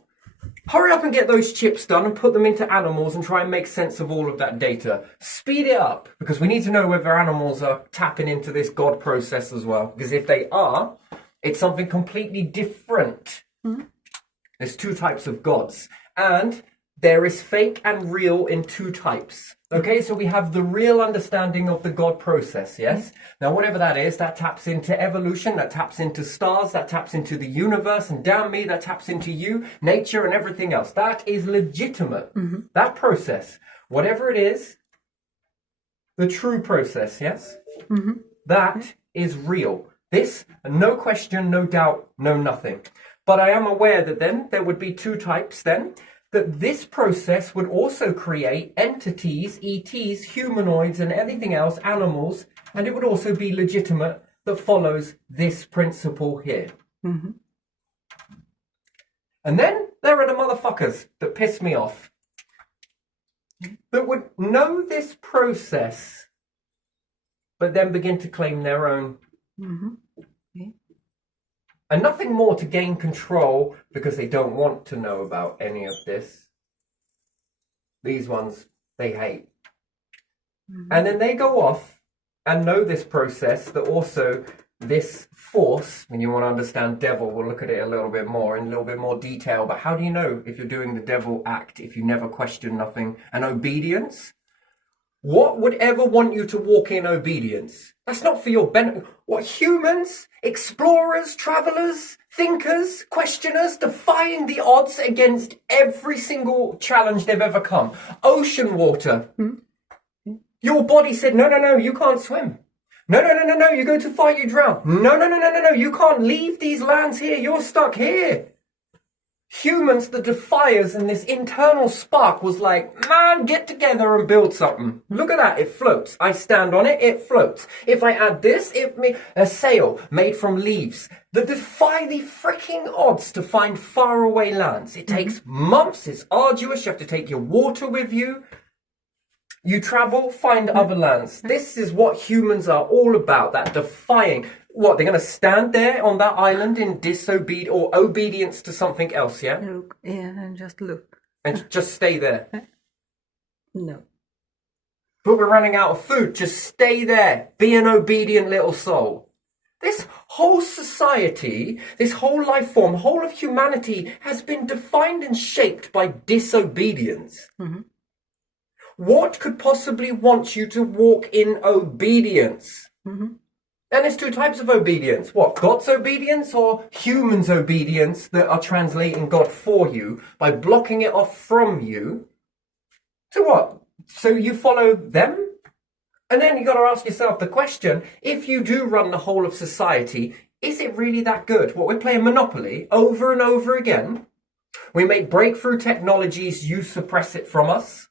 Hurry up and get those chips done and put them into animals and try and make sense of all of that data. Speed it up, because we need to know whether animals are tapping into this God process as well. Because if they are, it's something completely different. There's two types of gods. And there is fake and real in two types. Okay, so we have the real understanding of the God process, yes? Now, whatever that is, that taps into evolution, that taps into stars, that taps into the universe, and damn me, that taps into you, nature, and everything else. That is legitimate. That process, whatever it is, the true process, yes? That is real. This, no question, no doubt, no nothing. But I am aware that then there would be two types then, that this process would also create entities, ETs, humanoids, and everything else, animals, and it would also be legitimate that follows this principle here. And then there are the motherfuckers that piss me off, that would know this process, but then begin to claim their own. And nothing more to gain control, because they don't want to know about any of this. These ones, they hate. And then they go off and know this process, that also this force, when you want to understand devil, we'll look at it a little bit more in a little bit more detail. But how do you know if you're doing the devil act if you never question nothing? And obedience? What would ever want you to walk in obedience? That's not for your benefit. What, humans, explorers, travelers, thinkers, questioners, defying the odds against every single challenge they've ever come. Ocean water. Your body said, no, you can't swim. No, you're going too far, you drown. No, you can't leave these lands here, you're stuck here. Humans, the defiers, and this internal spark was like, man, get together and build something. Look at that, it floats. I stand on it, it floats. If I add this, a sail made from leaves that defy the freaking odds to find faraway lands. It takes months, it's arduous, you have to take your water with you. You travel, find other lands. This is what humans are all about, that defying. What, they're going to stand there on that island in disobedience or obedience to something else, yeah? Look, and just look. And just stay there. No. But we're running out of food. Just stay there. Be an obedient little soul. This whole society, this whole life form, whole of humanity has been defined and shaped by disobedience. What could possibly want you to walk in obedience? And there's two types of obedience. What, God's obedience or humans' obedience that are translating God for you by blocking it off from you? To what? So you follow them? And then you got to ask yourself the question, if you do run the whole of society, is it really that good? What, we're playing Monopoly over and over again? We make breakthrough technologies, you suppress it from us?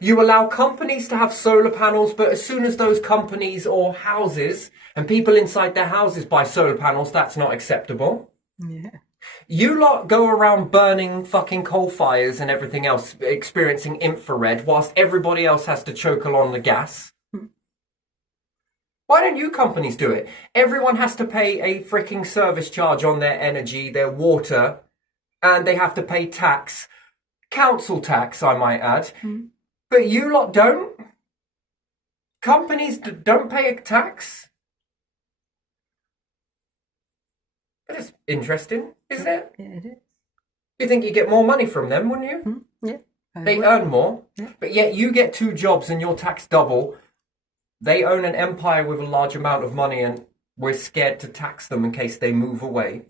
You allow companies to have solar panels, but as soon as those companies or houses and people inside their houses buy solar panels, that's not acceptable. Yeah. You lot go around burning fucking coal fires and everything else, experiencing infrared, whilst everybody else has to choke along the gas. Why don't you companies do it? Everyone has to pay a freaking service charge on their energy, their water, and they have to pay tax. Council tax, I might add. But you lot don't? Companies don't pay a tax? That is interesting, isn't it? Yeah, it is. You think you get more money from them, wouldn't you? Yeah. They earn more, Yeah. but yet you get 2 jobs and your tax double. They own an empire with a large amount of money and we're scared to tax them in case they move away.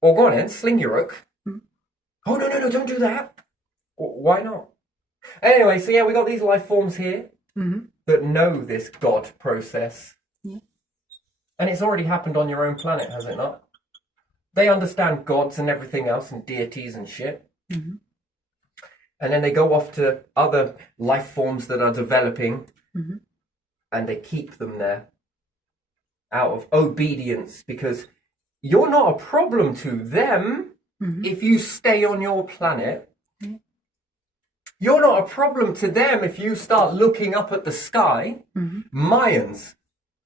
Or go on then, sling your hook. Oh, no, don't do that. Why not? Anyway, so yeah, we got these life forms here that know this God process. Yeah. And it's already happened on your own planet, has it not? They understand gods and everything else and deities and shit. And then they go off to other life forms that are developing and they keep them there out of obedience because you're not a problem to them if you stay on your planet. You're not a problem to them if you start looking up at the sky. Mayans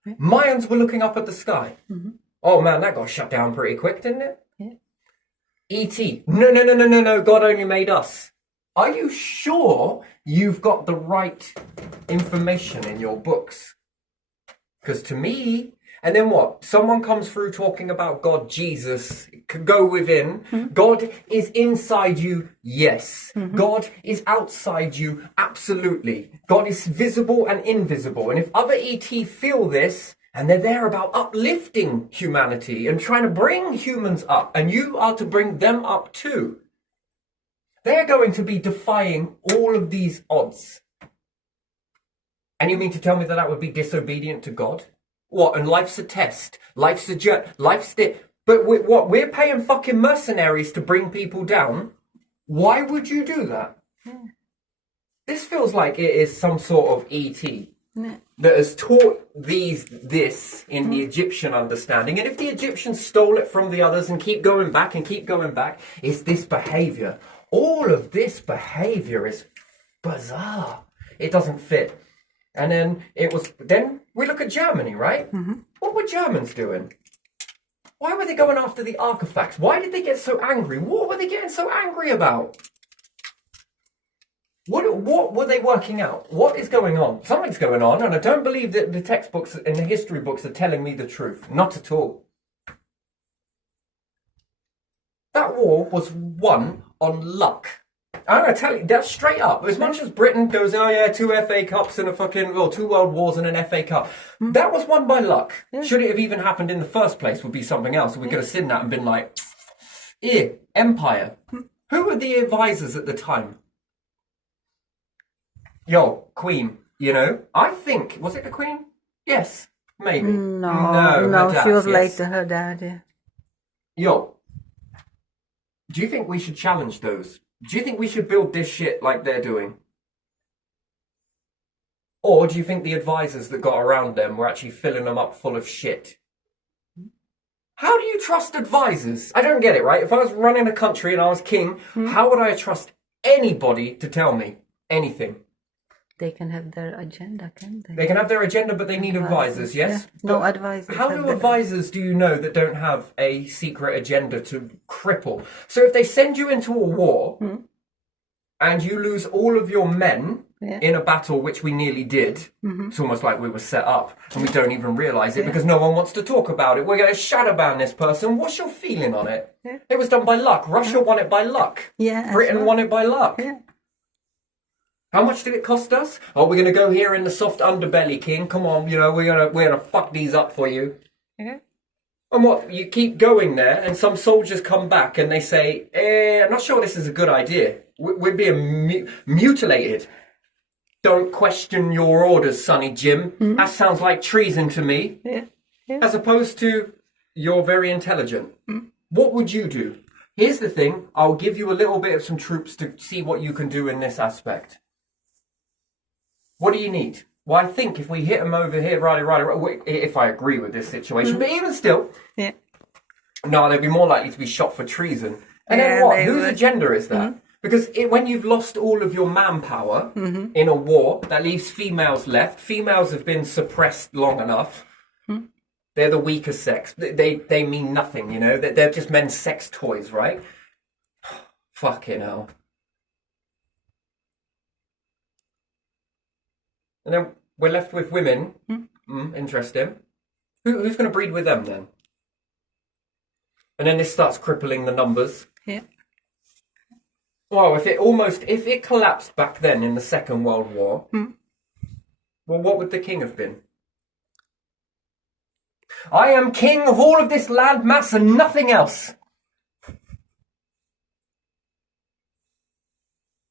were looking up at the sky. Oh man, that got shut down pretty quick, didn't it? Yeah. E.T. No, God only made us. Are you sure you've got the right information in your books? Because to me, and then what? Someone comes through talking about God, Jesus, could go within. God is inside you, yes. God is outside you, absolutely. God is visible and invisible. And if other ET feel this, and they're there about uplifting humanity and trying to bring humans up, and you are to bring them up too, they're going to be defying all of these odds. And you mean to tell me that that would be disobedient to God? What, and life's a test, life's a journey, but we're paying fucking mercenaries to bring people down? Why would you do that? This feels like it is some sort of ET that has taught this in the Egyptian understanding. And if the Egyptians stole it from the others and keep going back, it's this behavior. All of this behavior is bizarre. It doesn't fit. And then we look at Germany, right? What were Germans doing? Why were they going after the artifacts? Why did they get so angry? What were they getting so angry about? What were they working out? What is going on? Something's going on, and I don't believe that the textbooks and the history books are telling me the truth. Not at all. That war was won on luck. I'm going to tell you, that's straight up. As much as Britain goes, oh yeah, 2 FA Cups and 2 World Wars and an FA Cup. That was won by luck. Should it have even happened in the first place would be something else. We could have seen that and been like, empire. Who were the advisors at the time? Yo, Queen, you know? I think, was it the Queen? Yes, maybe. No, her dad, she was yes. later her dad, yeah. Yo, do you think we should challenge those? Do you think we should build this shit like they're doing? Or do you think the advisors that got around them were actually filling them up full of shit? How do you trust advisors? I don't get it, right? If I was running a country and I was king, how would I trust anybody to tell me anything? They can have their agenda, can't they? They can have their agenda, but they need advisors, yes? Yeah. No advisors. How do advisors do you know that don't have a secret agenda to cripple? So if they send you into a war and you lose all of your men in a battle, which we nearly did, it's almost like we were set up and we don't even realise it because no one wants to talk about it. We're going to shadow ban this person. What's your feeling on it? Yeah. It was done by luck. Russia won it by luck. Yeah, Britain won it by luck. Yeah. How much did it cost us? Oh, we're going to go here in the soft underbelly, King. Come on, you know, we're gonna fuck these up for you. Okay. And what, you keep going there and some soldiers come back and they say, I'm not sure this is a good idea. We're being mutilated. Don't question your orders, Sonny Jim. That sounds like treason to me. Yeah. As opposed to, you're very intelligent. What would you do? Here's the thing. I'll give you a little bit of some troops to see what you can do in this aspect. What do you need? Well, I think if we hit them over here, right, if I agree with this situation, but even still, Yeah. no, they'd be more likely to be shot for treason. And then Yeah, what? they Whose would. agenda is that? Because when you've lost all of your manpower in a war, that leaves females left. Females have been suppressed long enough. They're the weaker sex. They mean nothing, you know? They're just men's sex toys, right? Fucking hell. And then we're left with women. Interesting. Who's going to breed with them then? And then this starts crippling the numbers. Yeah. Well, if it collapsed back then in the Second World War, well, what would the king have been? I am king of all of this land mass and nothing else.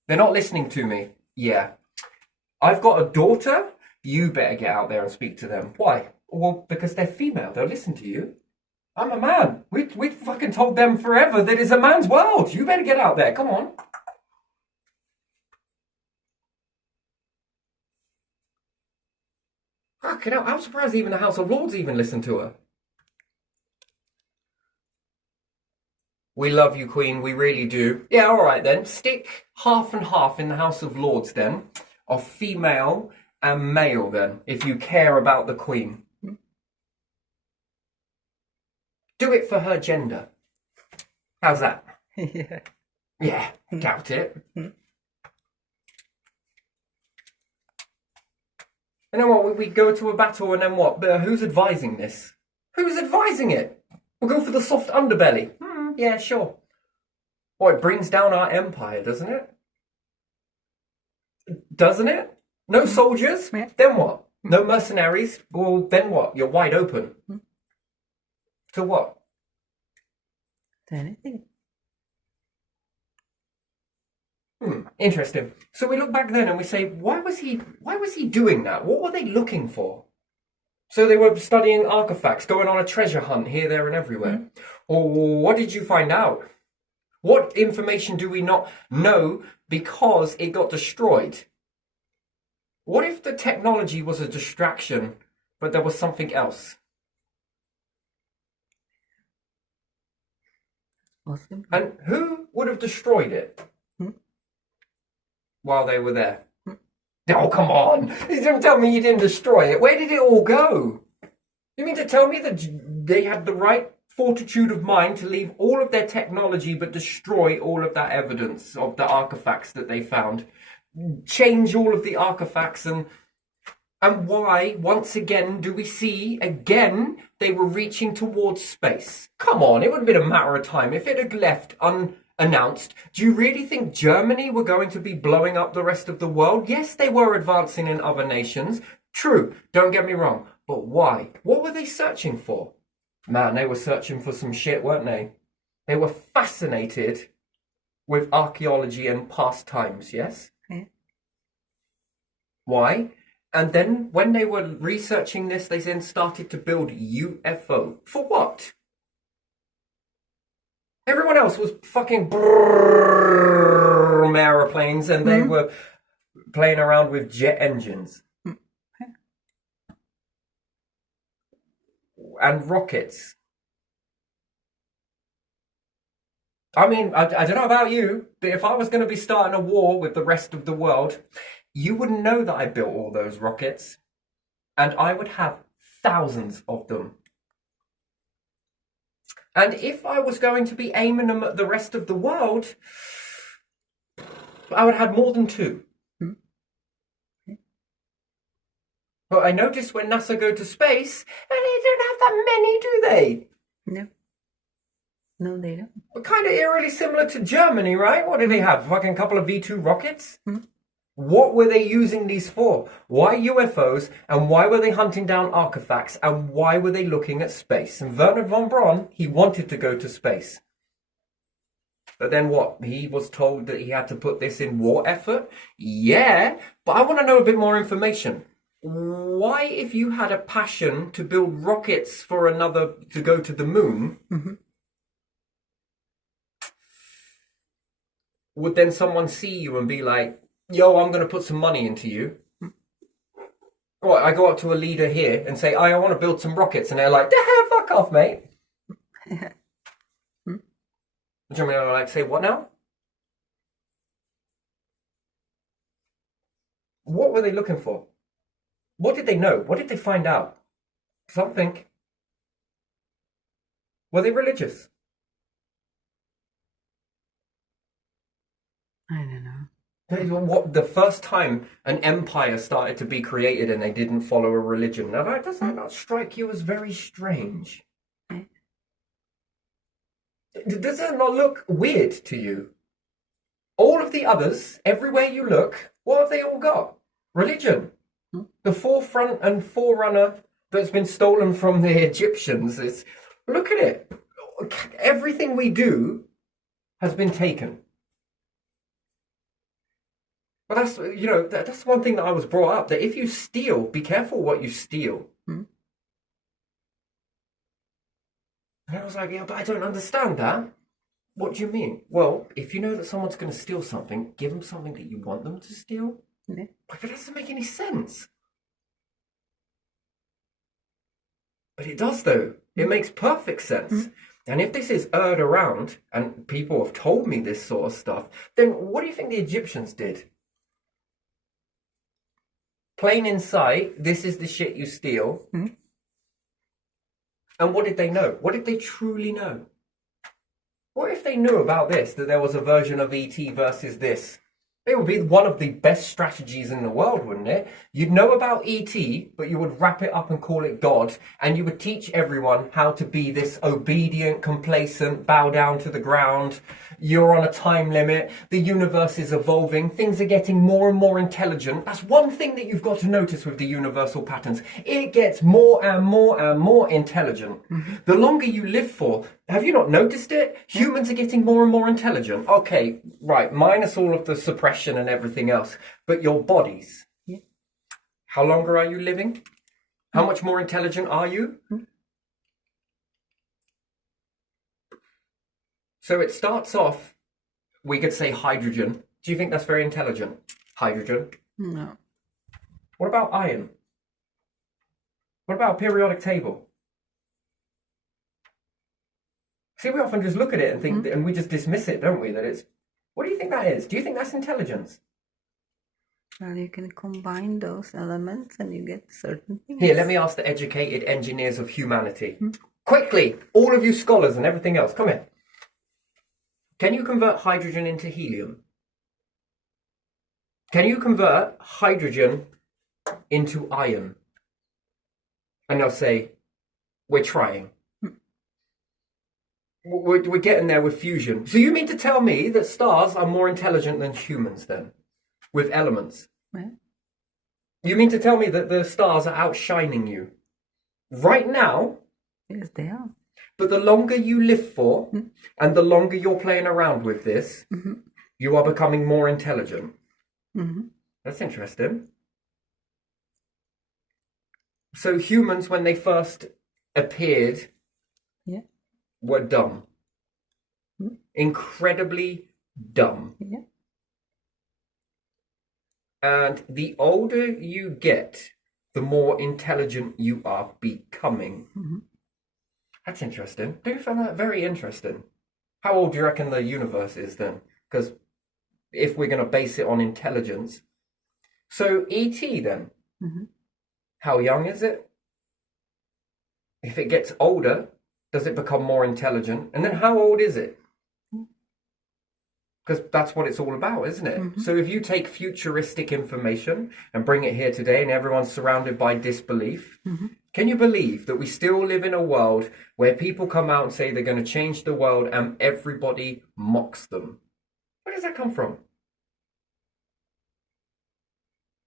They're not listening to me. Yeah. I've got a daughter. You better get out there and speak to them. Why? Well, because they're female. They'll listen to you. I'm a man. We fucking told them forever that it's a man's world. You better get out there. Come on. Fucking hell. I'm surprised even the House of Lords even listened to her. We love you, Queen. We really do. Yeah, all right then. Stick half and half in the House of Lords then, of female and male then, if you care about the Queen. Do it for her gender. How's that? Yeah. Yeah, doubt it. And then what? We go to a battle and then what? But who's advising this? Who's advising it? We'll go for the soft underbelly. Yeah, sure. Well, it brings down our empire, doesn't it? Doesn't it? No soldiers? Yeah. Then what? No mercenaries? Well, then what? You're wide open. To what? To anything. Interesting. So we look back then and we say, why was he doing that? What were they looking for? So they were studying artifacts, going on a treasure hunt here, there, and everywhere. Or what did you find out? What information do we not know because it got destroyed? What if the technology was a distraction, but there was something else? Awesome. And who would have destroyed it while they were there? Oh, come on. You didn't tell me you didn't destroy it. Where did it all go? You mean to tell me that they had the right fortitude of mind to leave all of their technology but destroy all of that evidence of the artifacts that they found? Change all of the artifacts and why, once again, do we see, again, they were reaching towards space? Come on, it would have been a matter of time. If it had left unannounced, do you really think Germany were going to be blowing up the rest of the world? Yes, they were advancing in other nations. True, don't get me wrong. But why? What were they searching for? Man, they were searching for some shit, weren't they? They were fascinated with archaeology and past times, yes? Yeah. Why? And then when they were researching this, they then started to build UFO. For what? Everyone else was fucking aeroplanes and they were playing around with jet engines. And rockets. I mean, I don't know about you, but if I was going to be starting a war with the rest of the world, you wouldn't know that I built all those rockets. And I would have thousands of them. And if I was going to be aiming them at the rest of the world, I would have more than two. But I noticed when NASA go to space, and they don't have that many, do they? No. No, they don't. But kind of eerily similar to Germany, right? What do they have? Fucking couple of V2 rockets? What were they using these for? Why UFOs? And why were they hunting down artifacts? And why were they looking at space? And Wernher von Braun, he wanted to go to space. But then what? He was told that he had to put this in war effort? Yeah, but I want to know a bit more information. Why, if you had a passion to build rockets for to go to the moon, would then someone see you and be like, yo, I'm going to put some money into you? Or I go up to a leader here and say, I want to build some rockets. And they're like, fuck off, mate. Do you know what I mean? Like, say, what now? What were they looking for? What did they know? What did they find out? Something. Were they religious? I don't know. What the first time an empire started to be created and they didn't follow a religion. Now, does that not strike you as very strange? Does that not look weird to you? All of the others, everywhere you look, what have they all got? Religion. The forefront and forerunner that's been stolen from the Egyptians is, look at it. Everything we do has been taken. But that's one thing that I was brought up, that if you steal, be careful what you steal. And I was like, yeah, but I don't understand that. What do you mean? Well, if you know that someone's going to steal something, give them something that you want them to steal. Yeah. But that doesn't make any sense. But it does, though. It makes perfect sense. And if this is erred around, and people have told me this sort of stuff, then what do you think the Egyptians did? Plain in sight, this is the shit you steal. And what did they know? What did they truly know? What if they knew about this, that there was a version of ET versus this? It would be one of the best strategies in the world, wouldn't it? You'd know about ET, but you would wrap it up and call it God, and you would teach everyone how to be this obedient, complacent, bow down to the ground. You're on a time limit. The universe is evolving. Things are getting more and more intelligent. That's one thing that you've got to notice with the universal patterns. It gets more and more and more intelligent. The longer you live for, have you not noticed it? Humans are getting more and more intelligent. Okay, right, minus all of the suppression and everything else. But your bodies, how longer are you living? How much more intelligent are you? So it starts off, we could say hydrogen. Do you think that's very intelligent? Hydrogen. No. What about iron? What about a periodic table? See, we often just look at it and think, and we just dismiss it, don't we? That it's, what do you think that is? Do you think that's intelligence? Well, you can combine those elements and you get certain things. Here, let me ask the educated engineers of humanity. Quickly, all of you scholars and everything else, come here. Can you convert hydrogen into helium? Can you convert hydrogen into iron? And they'll say, we're trying. We're getting there with fusion. So you mean to tell me that stars are more intelligent than humans then? With elements? Yeah. You mean to tell me that the stars are outshining you? Right now? Yes, they are. But the longer you live for, and the longer you're playing around with this, you are becoming more intelligent. That's interesting. So humans, when they first appeared, were dumb. Incredibly dumb. Yeah. And the older you get, the more intelligent you are becoming. That's interesting. Do you find that very interesting? How old do you reckon the universe is then? Because if we're going to base it on intelligence. So ET then, how young is it? If it gets older, does it become more intelligent? And then how old is it? Because that's what it's all about, isn't it? So if you take futuristic information and bring it here today and everyone's surrounded by disbelief, can you believe that we still live in a world where people come out and say they're going to change the world and everybody mocks them? Where does that come from?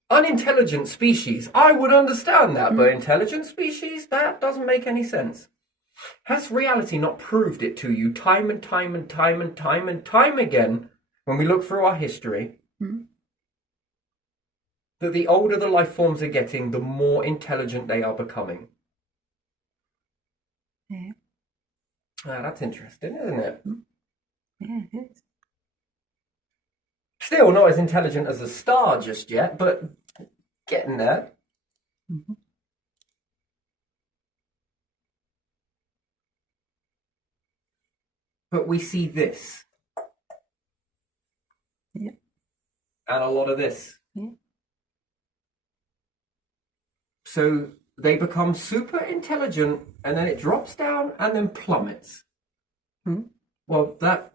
Unintelligent species, I would understand that, but intelligent species, that doesn't make any sense. Has reality not proved it to you time and time and time and time and time again when we look through our history that the older the life forms are getting, the more intelligent they are becoming? Yeah. That's interesting, isn't it? Yeah, it is. Still not as intelligent as a star just yet, but getting there. Mhm. But we see this Yeah. and a lot of this. Yeah. So they become super intelligent and then it drops down and then plummets. Hmm. Well, that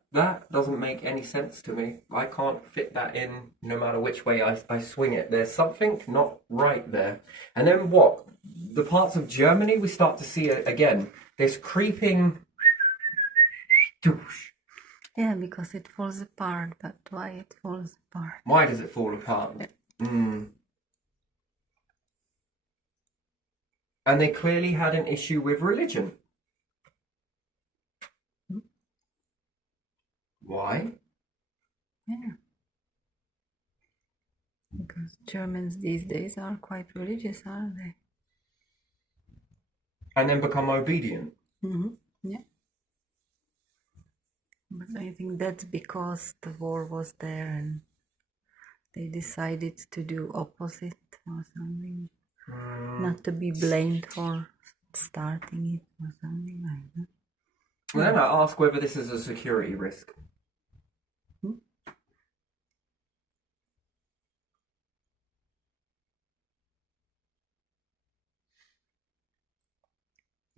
doesn't make any sense to me. I can't fit that in no matter which way I swing it. There's something not right there. And then what? The parts of Germany, we start to see again this creeping. Yeah, because it falls apart. But why it falls apart? Why does it fall apart? And they clearly had an issue with religion. Why? Yeah. Because Germans these days are quite religious, aren't they? And then become obedient. Mm-hmm. Yeah. But I think that's because the war was there and they decided to do opposite or something. Not to be blamed for starting it or something like that. And then I ask whether this is a security risk.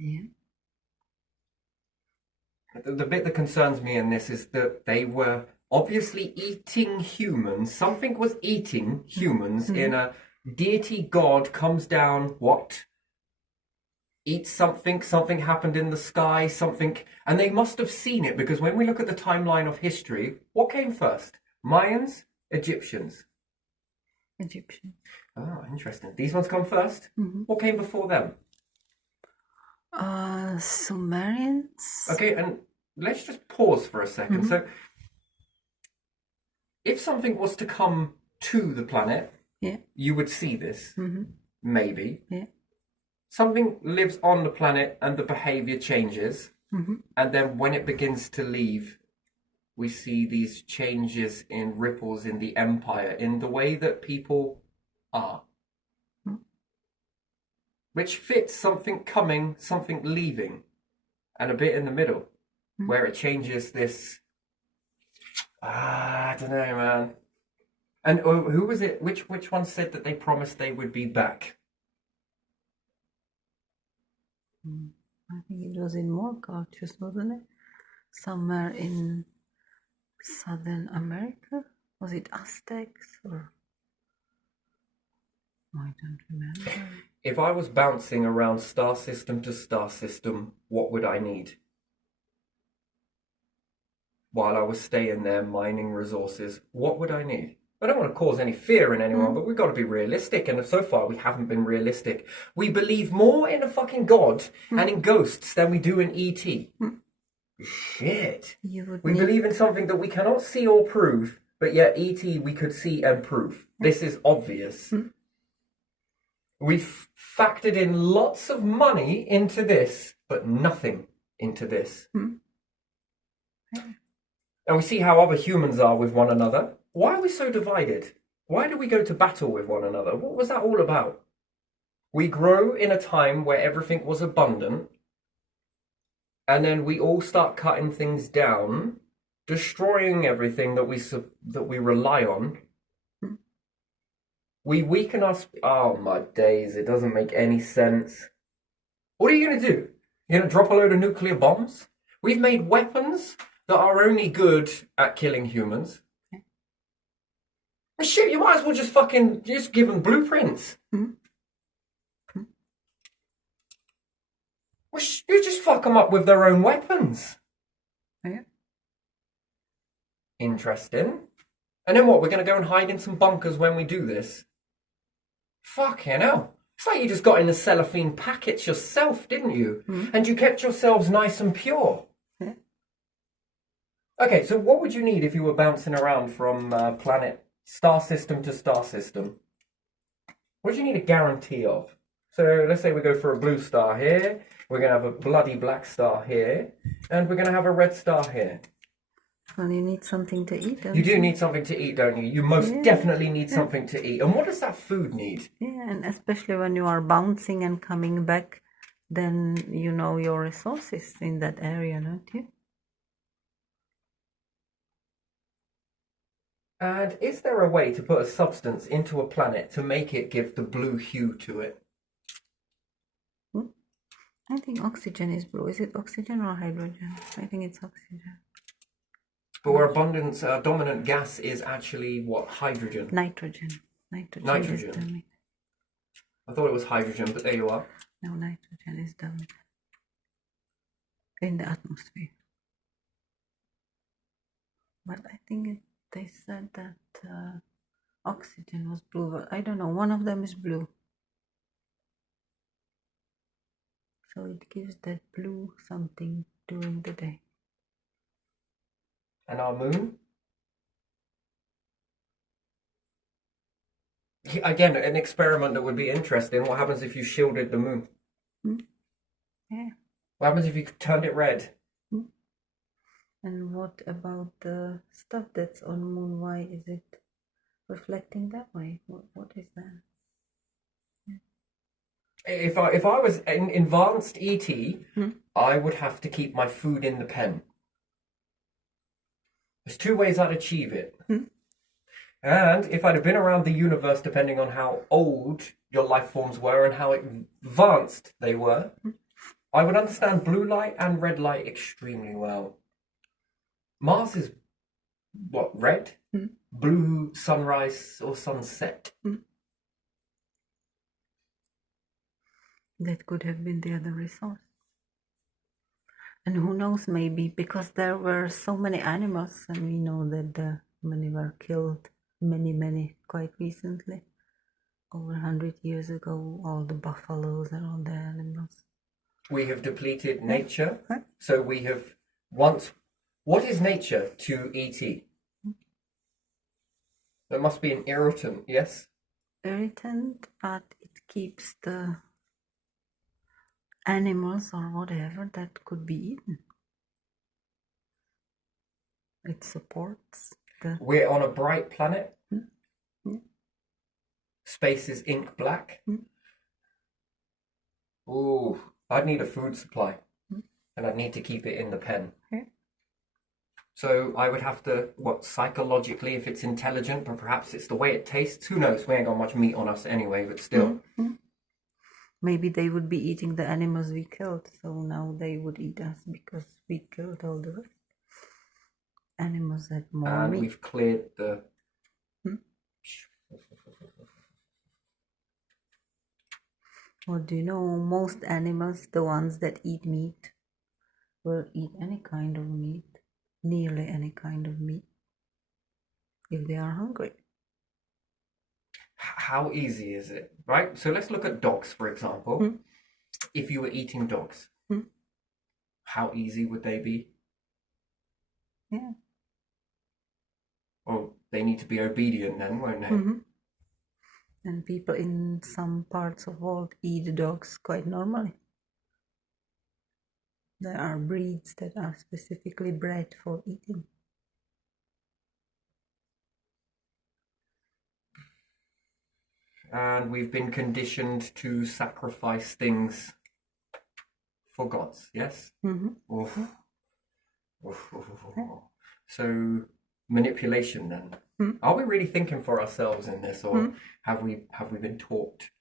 Yeah. The bit that concerns me in this is that they were obviously eating humans. Something was eating humans in a deity god comes down, what? Eats something, something happened in the sky, something. And they must have seen it because when we look at the timeline of history, what came first? Mayans, Egyptians? Egyptian. Oh, interesting. These ones come 1st What came before them? Sumerians. Okay, and let's just pause for a second. So, if something was to come to the planet, Yeah. you would see this, maybe. Yeah. Something lives on the planet and the behavior changes, and then when it begins to leave, we see these changes in ripples in the empire, in the way that people are. Which fits something coming, something leaving, and a bit in the middle, where it changes this. I don't know, man. And who was it? Which one said that they promised they would be back? I think it was in more cultures, wasn't it? Somewhere in Southern America? Was it Aztecs or? I don't remember. If I was bouncing around star system to star system, what would I need? While I was staying there mining resources, what would I need? I don't want to cause any fear in anyone, but we've got to be realistic, and so far we haven't been realistic. We believe more in a fucking god and in ghosts than we do in E.T. Shit. We believe in something that we cannot see or prove, but yet E.T. we could see and prove. This is obvious. We've factored in lots of money into this, but nothing into this. And we see how other humans are with one another. Why are we so divided? Why do we go to battle with one another? What was that all about? We grow in a time where everything was abundant, and then we all start cutting things down, destroying everything that we rely on. We weaken us. Oh my days! It doesn't make any sense. What are you going to do? You're going to drop a load of nuclear bombs? We've made weapons that are only good at killing humans. Well, shit, you might as well just give them blueprints. Well, you just fuck them up with their own weapons. Yeah. Interesting. And then what? We're going to go and hide in some bunkers when we do this? Fucking hell. It's like you just got in the cellophane packets yourself, didn't you? And you kept yourselves nice and pure. Yeah. Okay, so what would you need if you were bouncing around from star system to star system? What do you need a guarantee of? So let's say we go for a blue star here, we're going to have a bloody black star here, and we're going to have a red star here. Well, you need something to eat, don't You do need something to eat, don't you? You most definitely need something to eat. And what does that food need? Yeah, and especially when you are bouncing and coming back, then you know your resources in that area, don't you? And is there a way to put a substance into a planet to make it give the blue hue to it? I think oxygen is blue. Is it oxygen or hydrogen? I think it's oxygen. But where abundance, dominant gas is actually what? Hydrogen. Nitrogen. Nitrogen. Nitrogen. Is dominant. I thought it was hydrogen, but there you are. No, nitrogen is dominant in the atmosphere. But I think they said that oxygen was blue, but I don't know. One of them is blue. So it gives that blue something during the day. And our moon? Again, an experiment that would be interesting. What happens if you shielded the moon? Yeah. What happens if you turned it red? And what about the stuff that's on moon? Why is it reflecting that way? What is that? If I was an advanced ET, I would have to keep my food in the pen. There's two ways I'd achieve it. And if I'd have been around the universe, depending on how old your life forms were and how advanced they were, I would understand blue light and red light extremely well. Mars is what, red? Blue sunrise or sunset. That could have been the other resource. And who knows, maybe because there were so many animals, and we know that many were killed, many, quite recently. Over 100 years ago, all the buffaloes and all the animals. We have depleted nature, so we have once... What is nature to ET? There must be an irritant, yes? Irritant, but it keeps the animals or whatever that could be eaten. It supports the... We're on a bright planet. Space is ink black. Ooh, I'd need a food supply. And I'd need to keep it in the pen. So I would have to, psychologically, if it's intelligent, but perhaps it's the way it tastes. Who knows? We ain't got much meat on us anyway, but still. Maybe they would be eating the animals we killed, so now they would eat us because we killed all the rest. Animals had more meat. And we've cleared the... Well, do you know, most animals, the ones that eat meat, will eat any kind of meat, nearly any kind of meat, if they are hungry. How easy is it, right? So let's look at dogs, for example. If you were eating dogs, how easy would they be? Yeah. Well, they need to be obedient then, won't they? And people in some parts of the world eat dogs quite normally. There are breeds that are specifically bred for eating. And we've been conditioned to sacrifice things for gods, yes? So manipulation then. Are we really thinking for ourselves in this, or have we been taught?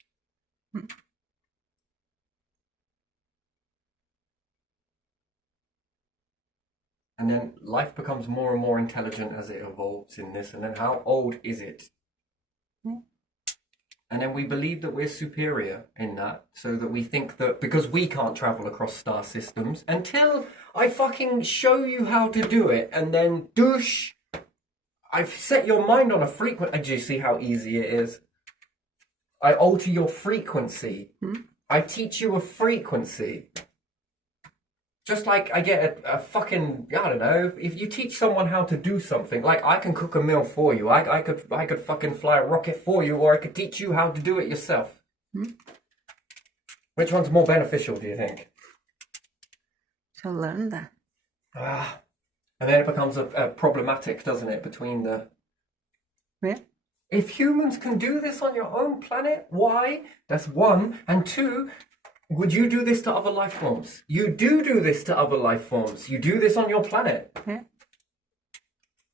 And then life becomes more and more intelligent as it evolves in this, and then how old is it? And then we believe that we're superior in that, so that we think that because we can't travel across star systems, until I fucking show you how to do it, and then douche, I've set your mind on a frequency. Do you see how easy it is? I alter your frequency. I teach you a frequency. Just like I get a fucking, I don't know, if you teach someone how to do something, like I can cook a meal for you, I could fucking fly a rocket for you, or I could teach you how to do it yourself. Which one's more beneficial, do you think? So learn that. And then it becomes a problematic, doesn't it, between the... Yeah. If humans can do this on your own planet, why? That's one. And two, would you do this to other life forms? You do this to other life forms. You do this on your planet. Yeah.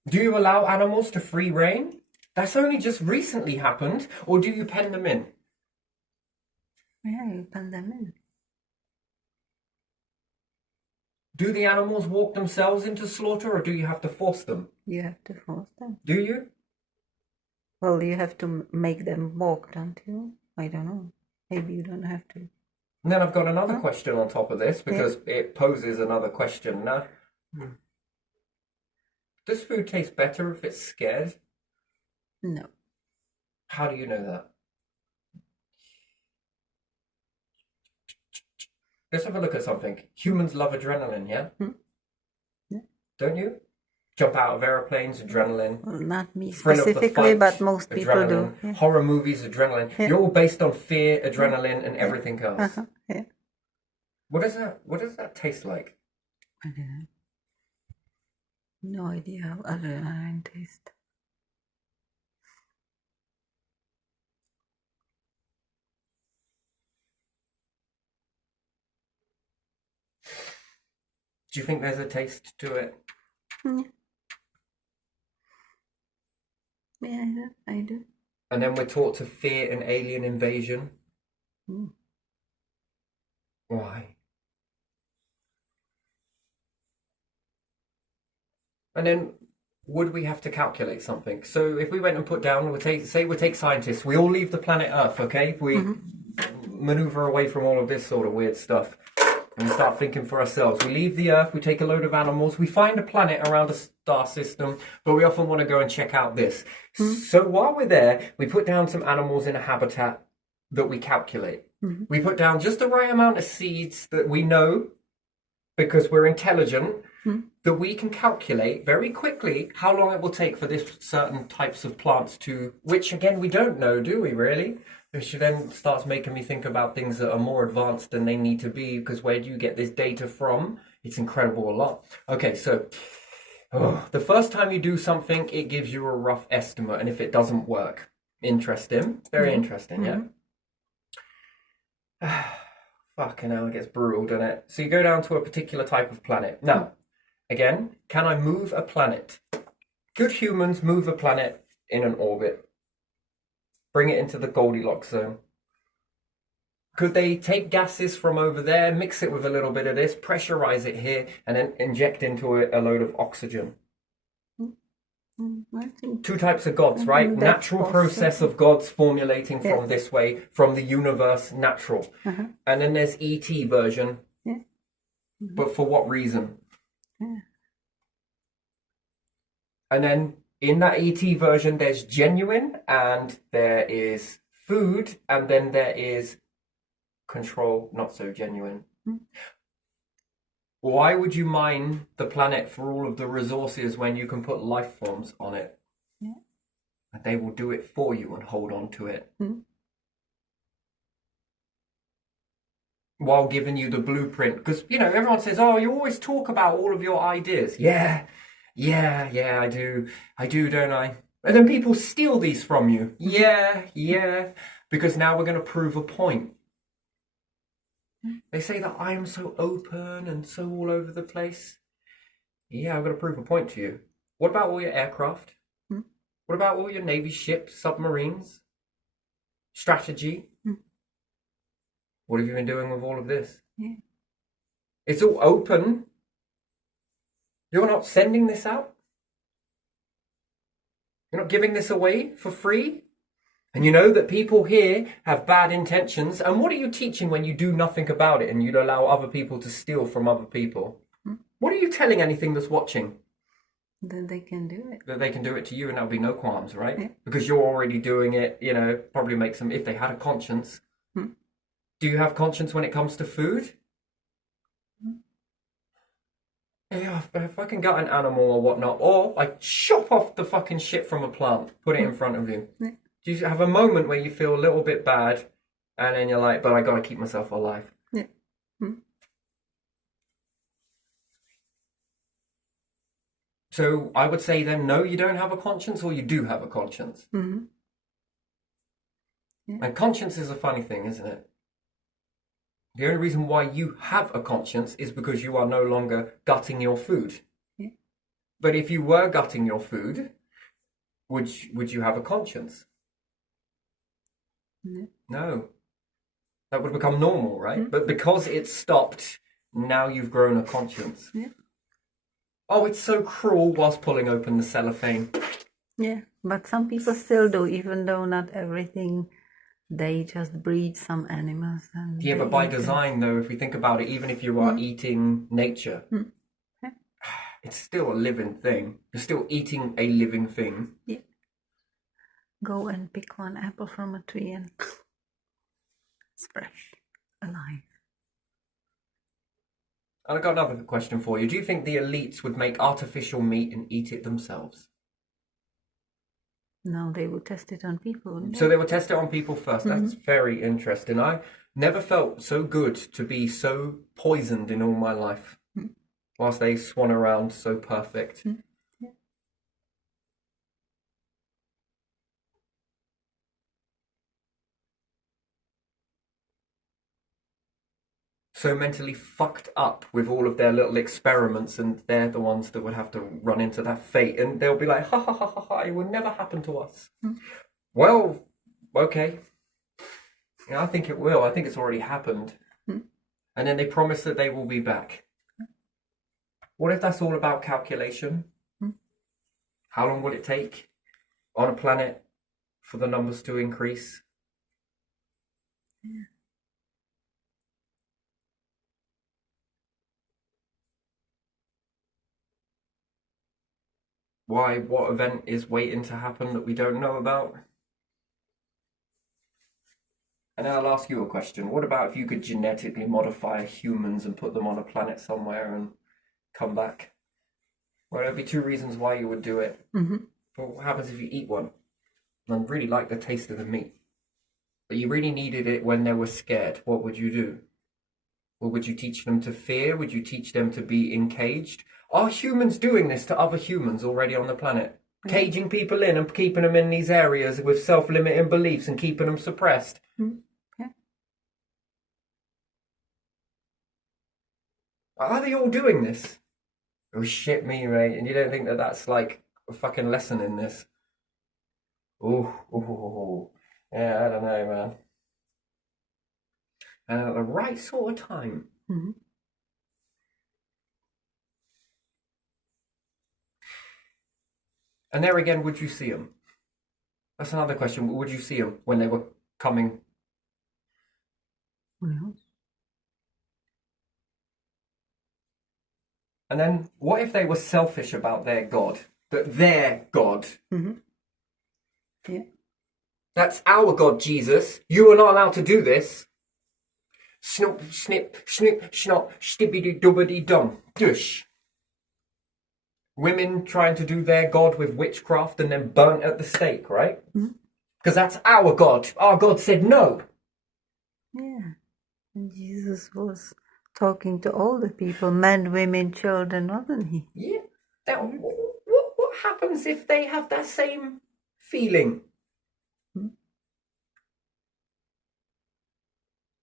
Do you allow animals to free reign? That's only just recently happened. Or do you pen them in? Yeah, you pen them in. Do the animals walk themselves into slaughter, or do you have to force them? You have to force them. Do you? Well, you have to make them walk, don't you? I don't know. Maybe you don't have to. And then I've got another question on top of this, because it poses another question. Now, does food taste better if it's scared? No. How do you know that? Let's have a look at something. Humans love adrenaline, yeah? Yeah. Don't you? Jump out of airplanes, adrenaline. Well, not me Thrill of the specifically, fight, but most people adrenaline. do. Yeah. Horror movies, adrenaline. Yeah. You're all based on fear, adrenaline, and everything else. Uh-huh. Yeah. What does that taste like? I don't know. No idea how adrenaline tastes. Do you think there's a taste to it? Yeah, I do. And then we're taught to fear an alien invasion. Why? And then would we have to calculate something? So if we went and put down, we take scientists, we all leave the planet Earth, okay? We maneuver away from all of this sort of weird stuff. And we start thinking for ourselves. We leave the Earth, we take a load of animals, we find a planet around a star system, but we often want to go and check out this. So while we're there, we put down some animals in a habitat that we calculate. We put down just the right amount of seeds that we know, because we're intelligent, that we can calculate very quickly how long it will take for this certain types of plants to, which again, we don't know, do we really? Which then starts making me think about things that are more advanced than they need to be, because where do you get this data from? It's incredible a lot. Okay, so the first time you do something, it gives you a rough estimate, and if it doesn't work, interesting, very interesting, yeah? Fucking hell, it gets brutal, doesn't it? So you go down to a particular type of planet. Now, again, can I move a planet? Could humans move a planet in an orbit? Bring it into the Goldilocks zone? Could they take gases from over there, mix it with a little bit of this, pressurize it here, and then inject into it a load of oxygen? I think Two types of gods, right? that's Natural possible. process of gods formulating from this way, from the universe, natural. And then there's E.T. version. Yeah. But for what reason? Yeah. And then in that E.T. version, there's genuine, and there is food, and then there is control, not so genuine. Why would you mine the planet for all of the resources when you can put life forms on it? Yeah. And they will do it for you and hold on to it. While giving you the blueprint. Because, you know, everyone says, oh, you always talk about all of your ideas. Yeah, I do. I do, don't I? And then people steal these from you. Yeah. Because now we're going to prove a point. They say that I am so open and so all over the place. Yeah, I'm going to prove a point to you. What about all your aircraft? What about all your Navy ships, submarines? Strategy? What have you been doing with all of this? Yeah. It's all open. You're not sending this out? You're not giving this away for free? And you know that people here have bad intentions. And what are you teaching when you do nothing about it and you allow other people to steal from other people? What are you telling anything that's watching? Then they can do it. That they can do it to you and there'll be no qualms, right? Yeah. Because you're already doing it, you know, probably makes them, if they had a conscience. Do you have conscience when it comes to food? Yeah, if I can gut an animal or whatnot, or I chop off the fucking shit from a plant, put it in front of you. Yeah. Do you have a moment where you feel a little bit bad and then you're like, but I gotta keep myself alive? Yeah. So I would say then, no, you don't have a conscience, or you do have a conscience. Mhm. Yeah. And conscience is a funny thing, isn't it? The only reason why you have a conscience is because you are no longer gutting your food. Yeah. But if you were gutting your food, would you have a conscience? Yeah. No. That would become normal, right? Mm. But because it's stopped, now you've grown a conscience. Yeah. Oh, it's so cruel whilst pulling open the cellophane. Yeah, but some people still do, even though not everything. They just breed some animals and Yeah, they but by eat them. design, though, if we think about it, even if you are eating nature, Yeah. it's still a living thing. You're still eating a living thing. Yeah. Go and pick one apple from a tree and it's fresh, alive. And I got another question for you. Do you think the elites would make artificial meat and eat it themselves? No, they would test it on people. Wouldn't So they would test it on people first. That's very interesting. I never felt so good to be so poisoned in all my life, whilst they swan around so perfect. Yeah. So mentally fucked up with all of their little experiments, and they're the ones that would have to run into that fate, and they'll be like, ha ha ha ha ha, it will never happen to us. Well, okay. Yeah, I think it will. I think it's already happened. And then they promise that they will be back. What if that's all about calculation? How long will it take on a planet for the numbers to increase? Yeah. Why? What event is waiting to happen that we don't know about? And then I'll ask you a question. What about if you could genetically modify humans and put them on a planet somewhere and come back? Well, there'd be two reasons why you would do it. Mm-hmm. But what happens if you eat one and really like the taste of the meat, but you really needed it when they were scared? What would you do? Or would you teach them to fear? Would you teach them to be encaged? Are humans doing this to other humans already on the planet? Caging people in and keeping them in these areas with self-limiting beliefs and keeping them suppressed? Yeah. Are they all doing this? Oh shit me, mate. And you don't think that that's like a fucking lesson in this? Ooh. Yeah, I don't know, man. And at the right sort of time. Mm-hmm. And there again, would you see them? That's another question. Would you see them when they were coming? Who knows? And then what if they were selfish about their God? That their God. Mm-hmm. Yeah. That's our God, Jesus. You are not allowed to do this. Snop, snip, snip, snop, stibbity dubbity dum. Dush. Women trying to do their God with witchcraft and then burnt at the stake, right? Because that's our God. Our God said no. Yeah. And Jesus was talking to all the people, men, women, children, wasn't he? Yeah. Now, what happens if they have that same feeling?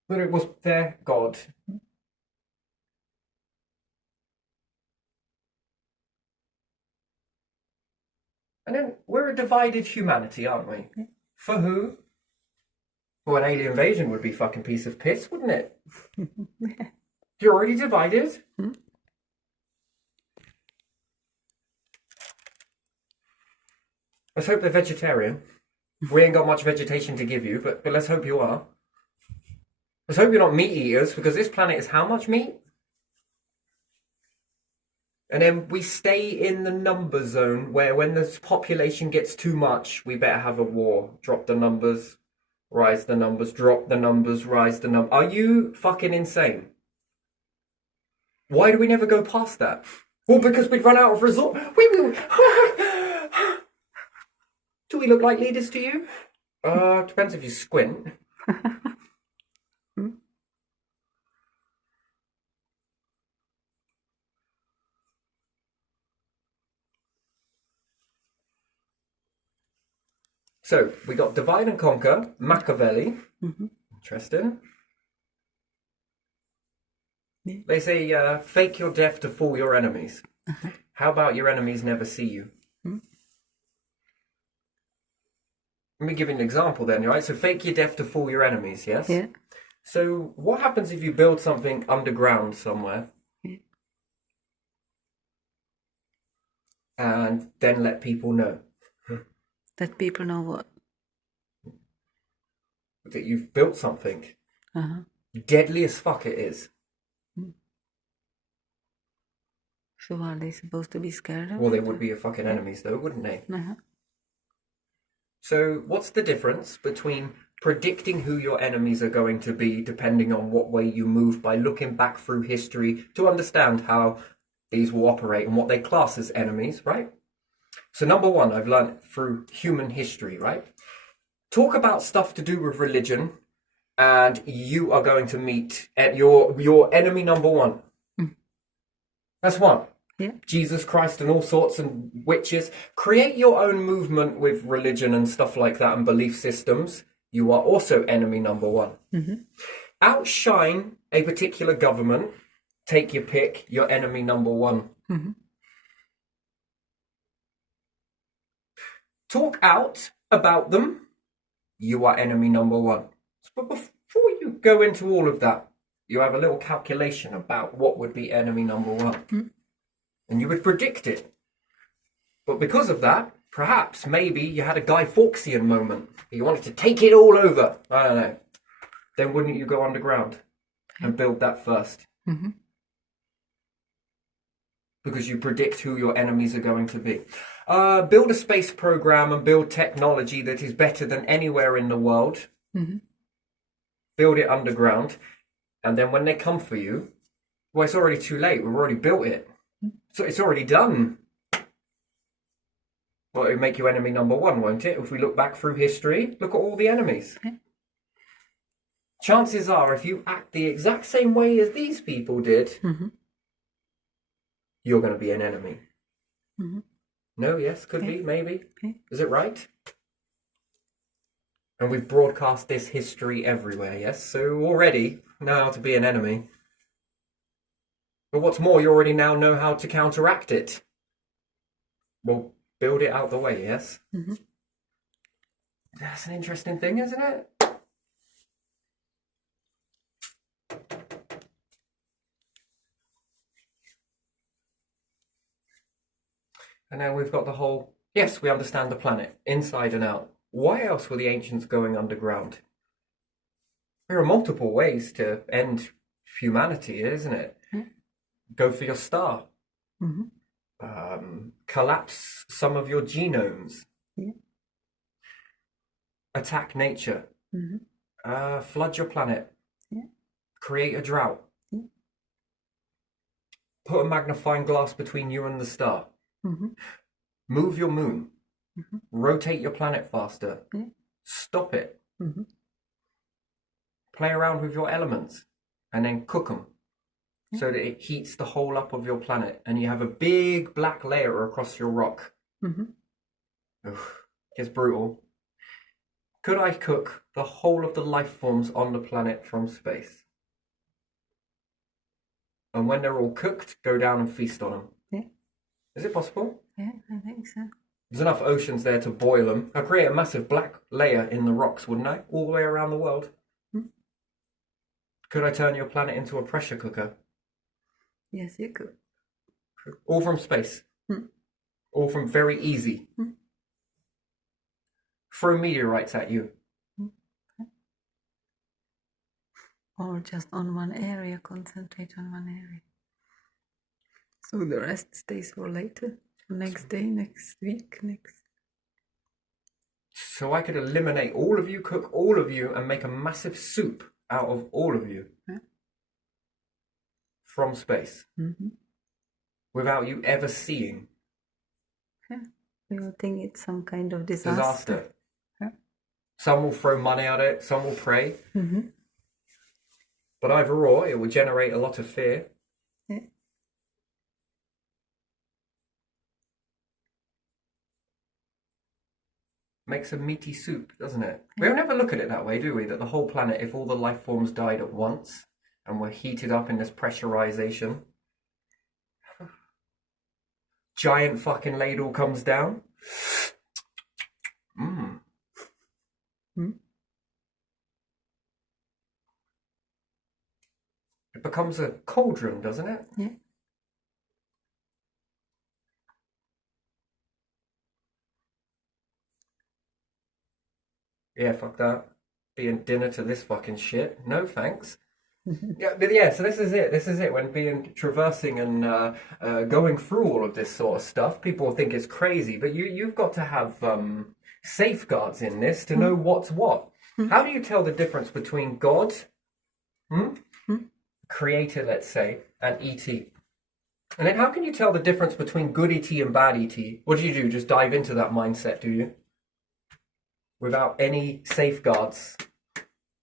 That it was their God. And then we're a divided humanity, aren't we? For who? Well, an alien invasion would be fucking piece of piss, wouldn't it? You're already divided. Let's hope they're vegetarian. We ain't got much vegetation to give you, but let's hope you are. Let's hope you're not meat eaters, because this planet is how much meat? And then we stay in the number zone where when the population gets too much, we better have a war. Drop the numbers, rise the numbers, drop the numbers, rise the numbers. Are you fucking insane? Why do we never go past that? Well, because we'd run out of resort. Do we look like leaders to you? Depends if you squint. So we got divide and conquer, Machiavelli. Mm-hmm. Interesting. Yeah. They say fake your death to fool your enemies. Uh-huh. How about your enemies never see you? Let me give you an example then, right? So fake your death to fool your enemies, yes? Yeah. So what happens if you build something underground somewhere Yeah. and then let people know That people know what. that you've built something? Uh-huh. Deadly as fuck it is. So are they supposed to be scared of Well, they it? would be your fucking enemies though, wouldn't they? Uh-huh. So what's the difference between predicting who your enemies are going to be depending on what way you move by looking back through history to understand how these will operate and what they class as enemies, right? So number one, I've learned through human history, right? Talk about stuff to do with religion and you are going to meet at your enemy number one. That's one. Yeah. Jesus Christ and all sorts and witches. Create your own movement with religion and stuff like that and belief systems. You are also enemy number one. Mm-hmm. Outshine a particular government. Take your pick. Your enemy number one. Mm-hmm. Talk out about them. You are enemy number one. But before you go into all of that, you have a little calculation about what would be enemy number one. Mm. And you would predict it. But because of that, perhaps, maybe you had a Guy Fawkesian moment. You wanted to take it all over. I don't know. Then wouldn't you go underground and build that first? Mm-hmm. Because you predict who your enemies are going to be. Build a space program and build technology that is better than anywhere in the world. Mm-hmm. Build it underground. And then when they come for you, well, it's already too late. We've already built it. So it's already done. Well, it'll make you enemy number one, won't it? If we look back through history, look at all the enemies. Okay. Chances are, if you act the exact same way as these people did, Mm-hmm. you're going to be an enemy. Mm-hmm. No, yes, could Okay. be, maybe. Okay. Is it right? And we've broadcast this history everywhere, yes? So already know how to be an enemy. But what's more, you already now know how to counteract it. Well, build it out the way, yes? Mm-hmm. That's an interesting thing, isn't it? And then we've got the whole, yes, we understand the planet, inside and out. Why else were the ancients going underground? There are multiple ways to end humanity, isn't it? Mm. Go for your star. Mm-hmm. Collapse some of your genomes. Yeah. Attack nature. Mm-hmm. Flood your planet. Yeah. Create a drought. Yeah. Put a magnifying glass between you and the star. Mm-hmm. Move your moon. Mm-hmm. Rotate your planet faster. Yeah. Stop it. Mm-hmm. Play around with your elements and then cook them so that it heats the whole up of your planet and you have a big black layer across your rock. Mm-hmm. Ugh, it's brutal. Could I cook the whole of the life forms on the planet from space? And when they're all cooked, go down and feast on them. Yeah. Is it possible? Yeah, I think so. There's enough oceans there to boil them. I'd create a massive black layer in the rocks, wouldn't I? All the way around the world. Hmm. Could I turn your planet into a pressure cooker? Yes, you could. All from space. Hmm. All from very easy. Hmm. Throw meteorites at you. Or just on one area, concentrate on one area. So the rest stays for later, next day, next week, next. So I could eliminate all of you, cook all of you, and make a massive soup out of all of you. Yeah. From space. Mm-hmm. Without you ever seeing. Yeah. We will think it's some kind of disaster. Yeah. Some will throw money at it, some will pray. Mm-hmm. But overall, it will generate a lot of fear. Yeah. makes a meaty soup, doesn't it? We don't ever look at it that way, do we? That the whole planet, if all the life forms died at once and were heated up in this pressurization, giant fucking ladle comes down. Mmm. It becomes a cauldron, doesn't it? Yeah. Yeah, fuck that. Being dinner to this fucking shit. No thanks. Yeah, so this is it. This is it. When being traversing and going through all of this sort of stuff, people think it's crazy, but you've got to have safeguards in this to know what's what. How do you tell the difference between God, creator, let's say, and ET? And then how can you tell the difference between good ET and bad ET? What do? Just dive into that mindset, do you? Without any safeguards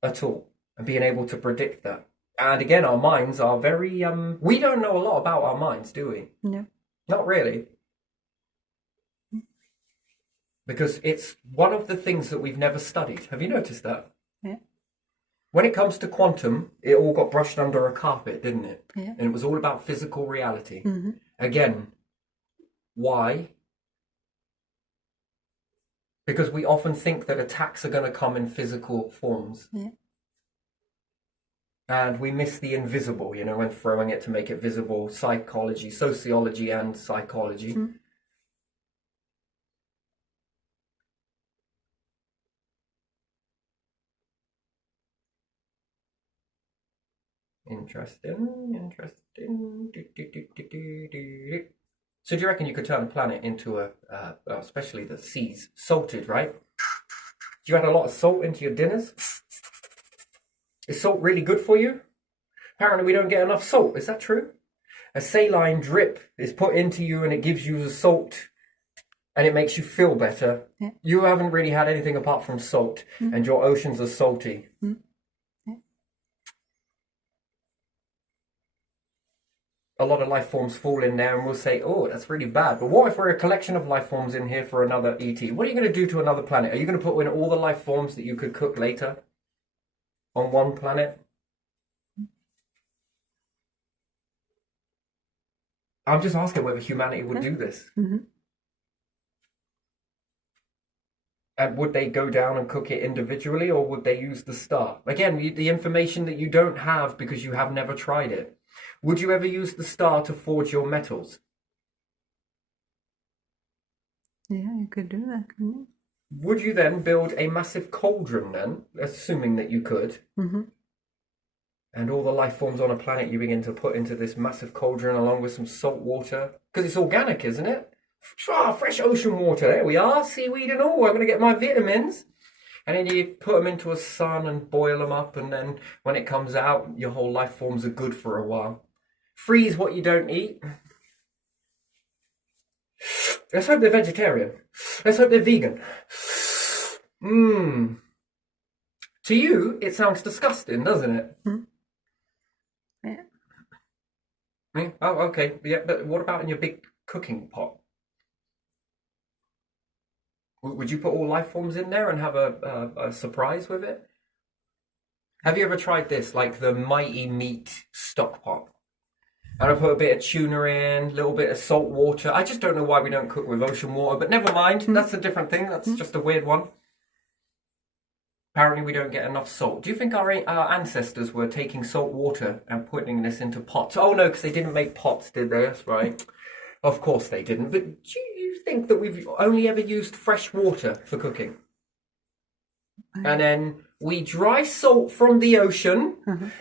at all, and being able to predict that. And again, our minds are very, we don't know a lot about our minds, do we? No. Not really. Because it's one of the things that we've never studied. Have you noticed that? Yeah. When it comes to quantum, it all got brushed under a carpet, didn't it? Yeah. And it was all about physical reality. Mm-hmm. Again, why? Because we often think that attacks are going to come in physical forms. Yeah. And we miss the invisible, you know, when throwing it to make it visible. Psychology, sociology and psychology. Mm. Interesting. So do you reckon you could turn a planet into especially the seas, salted, right? Do you add a lot of salt into your dinners? Is salt really good for you? Apparently we don't get enough salt. Is that true? A saline drip is put into you and it gives you the salt and it makes you feel better. Yeah. You haven't really had anything apart from salt and your oceans are salty. A lot of life forms fall in there and we'll say, oh, that's really bad. But what if we're a collection of life forms in here for another ET? What are you going to do to another planet? Are you going to put in all the life forms that you could cook later on one planet? I'm just asking whether humanity would do this. Mm-hmm. And would they go down and cook it individually or would they use the star? Again, the information that you don't have because you have never tried it. Would you ever use the star to forge your metals? Yeah, you could do that, couldn't you? Would you then build a massive cauldron then, assuming that you could? Mm-hmm. And all the life forms on a planet you begin to put into this massive cauldron along with some salt water? Because it's organic, isn't it? Fresh ocean water, there we are, seaweed and all. I'm going to get my vitamins. And then you put them into a sun and boil them up, and then when it comes out, your whole life forms are good for a while. Freeze what you don't eat. Let's hope they're vegetarian. Let's hope they're vegan. To you, it sounds disgusting, doesn't it? Yeah. Oh, okay. Yeah, but what about in your big cooking pot? Would you put all life forms in there and have a surprise with it? Have you ever tried this, like the Mighty Meat stock pot? And I put a bit of tuna in, a little bit of salt water. I just don't know why we don't cook with ocean water, but never mind. That's a different thing. That's just a weird one. Apparently we don't get enough salt. Do you think our ancestors were taking salt water and putting this into pots? Oh no, because they didn't make pots, did they? That's right. Of course they didn't. But do you think that we've only ever used fresh water for cooking? And then we dry salt from the ocean.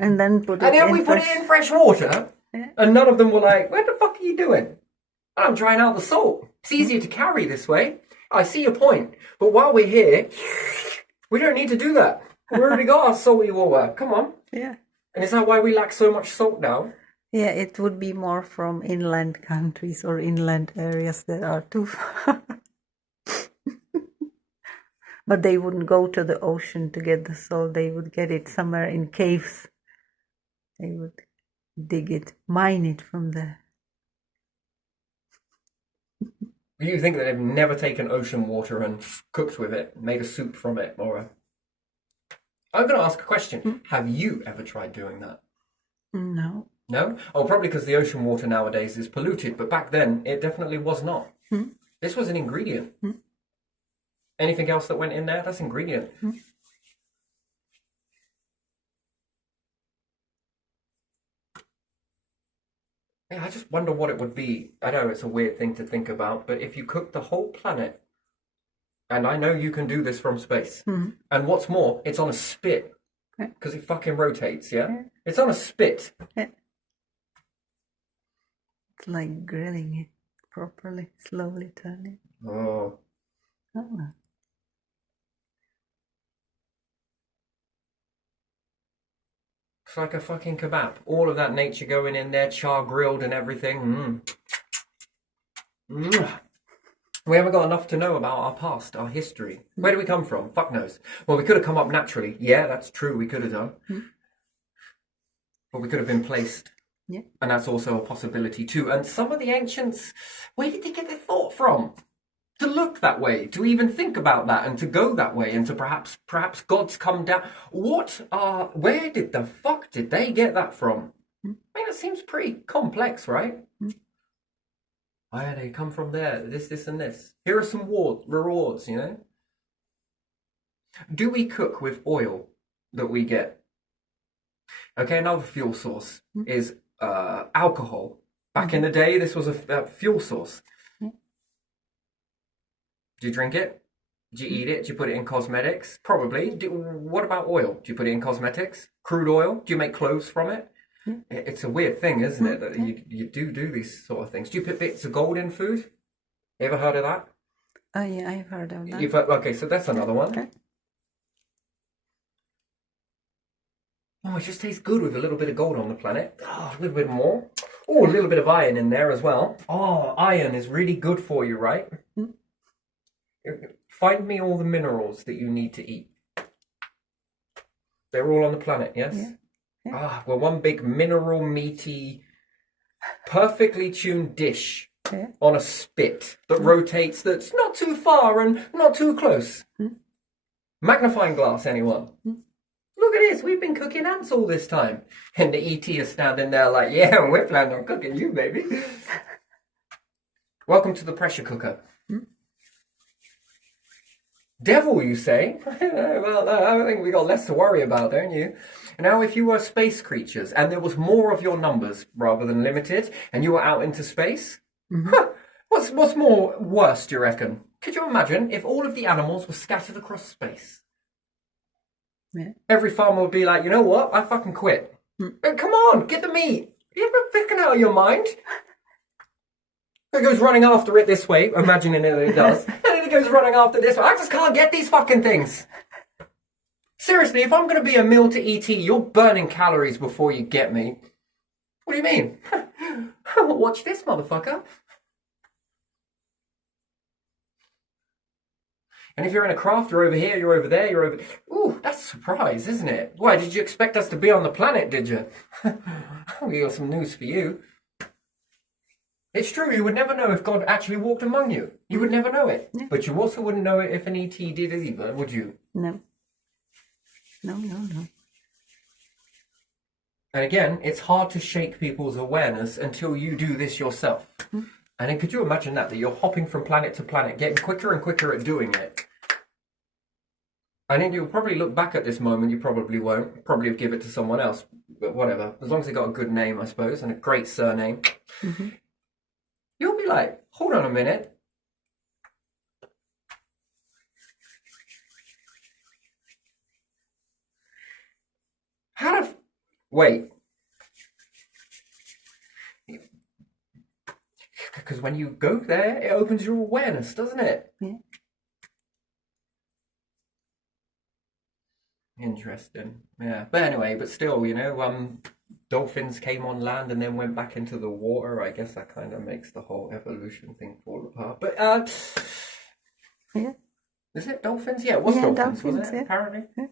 And then put it and then in we put it in fresh water. Yeah. And none of them were like, what the fuck are you doing? I'm drying out the salt. It's easier to carry this way. I see your point. But while we're here, we don't need to do that. We've already got our salty water. Come on. Yeah. And is that why we lack so much salt now? Yeah, it would be more from inland countries or inland areas that are too far. But they wouldn't go to the ocean to get the salt. They would get it somewhere in caves. They would dig it, mine it from there. You think that they've never taken ocean water and cooked with it, made a soup from it, or a... I'm going to ask a question. Have you ever tried doing that? No. No? Oh, probably because the ocean water nowadays is polluted, but back then it definitely was not. This was an ingredient. Anything else that went in there? That's ingredient. Yeah, I just wonder what it would be. I know it's a weird thing to think about, but if you cook the whole planet, and I know you can do this from space, and what's more, it's on a spit, because it fucking rotates, yeah? It's on a spit. It's like grilling it properly, slowly turning. Oh. Oh. It's like a fucking kebab. All of that nature going in there, char grilled and everything. We haven't got enough to know about our past, our history. Where do we come from? Fuck knows. Well, we could have come up naturally. Yeah, that's true. We could have done. But we could have been placed. Yeah. And that's also a possibility too. And some of the ancients, where did they get their thought from? To look that way, to even think about that, and to go that way, and to perhaps God's come down. Where did the fuck did they get that from? I mean, it seems pretty complex, right? Where they come from there, this, and this. Here are some rewards, you know? Do we cook with oil that we get? Okay, another fuel source is alcohol. Back in the day, this was a fuel source. Do you drink it? Do you eat it? Do you put it in cosmetics? Probably. What about oil? Do you put it in cosmetics? Crude oil? Do you make clothes from it? It's a weird thing, isn't it? That you do these sort of things. Do you put bits of gold in food? You ever heard of that? Oh yeah, I've heard of that. Okay, so that's another one. Okay. Oh, it just tastes good with a little bit of gold on the planet. Oh, a little bit more. Oh, a little bit of iron in there as well. Oh, iron is really good for you, right? Find me all the minerals that you need to eat. They're all on the planet, yes? Yeah. We're one big mineral, meaty, perfectly tuned dish on a spit that rotates, that's not too far and not too close. Magnifying glass, anyone? Look at this, we've been cooking ants all this time. And the ET is standing there like, yeah, we're planning on cooking you, baby. Welcome to the pressure cooker. Devil, you say? Well, I think we got less to worry about, don't you? Now, if you were space creatures and there was more of your numbers rather than limited, and you were out into space, what's more worse, do you reckon? Could you imagine if all of the animals were scattered across space? Yeah. Every farmer would be like, you know what? I fucking quit. Come on, get the meat. You're freaking out of your mind. It goes running after it this way, imagining that it does. And then it goes running after this way. I just can't get these fucking things. Seriously, if I'm going to be a meal to ET, you're burning calories before you get me. What do you mean? Watch this, motherfucker. And if you're in a craft, you're over here, you're over there, you're over... Ooh, that's a surprise, isn't it? Why, did you expect us to be on the planet, did you? We got some news for you. It's true, you would never know if God actually walked among you. You would never know it. Yeah. But you also wouldn't know it if an ET did either, would you? No. No. And again, it's hard to shake people's awareness until you do this yourself. And then could you imagine that you're hopping from planet to planet, getting quicker and quicker at doing it? And then you'll probably look back at this moment, you probably won't. Probably have give it to someone else, but whatever. As long as they got a good name, I suppose, and a great surname. You'll be like, hold on a minute. Wait. Because when you go there, it opens your awareness, doesn't it? Yeah. Interesting. Yeah. But anyway, but still, you know, dolphins came on land and then went back into the water. I guess that kind of makes the whole evolution thing fall apart. But, yeah. Is it dolphins? Yeah, it was dolphins, wasn't it? Yeah. Apparently. Yeah.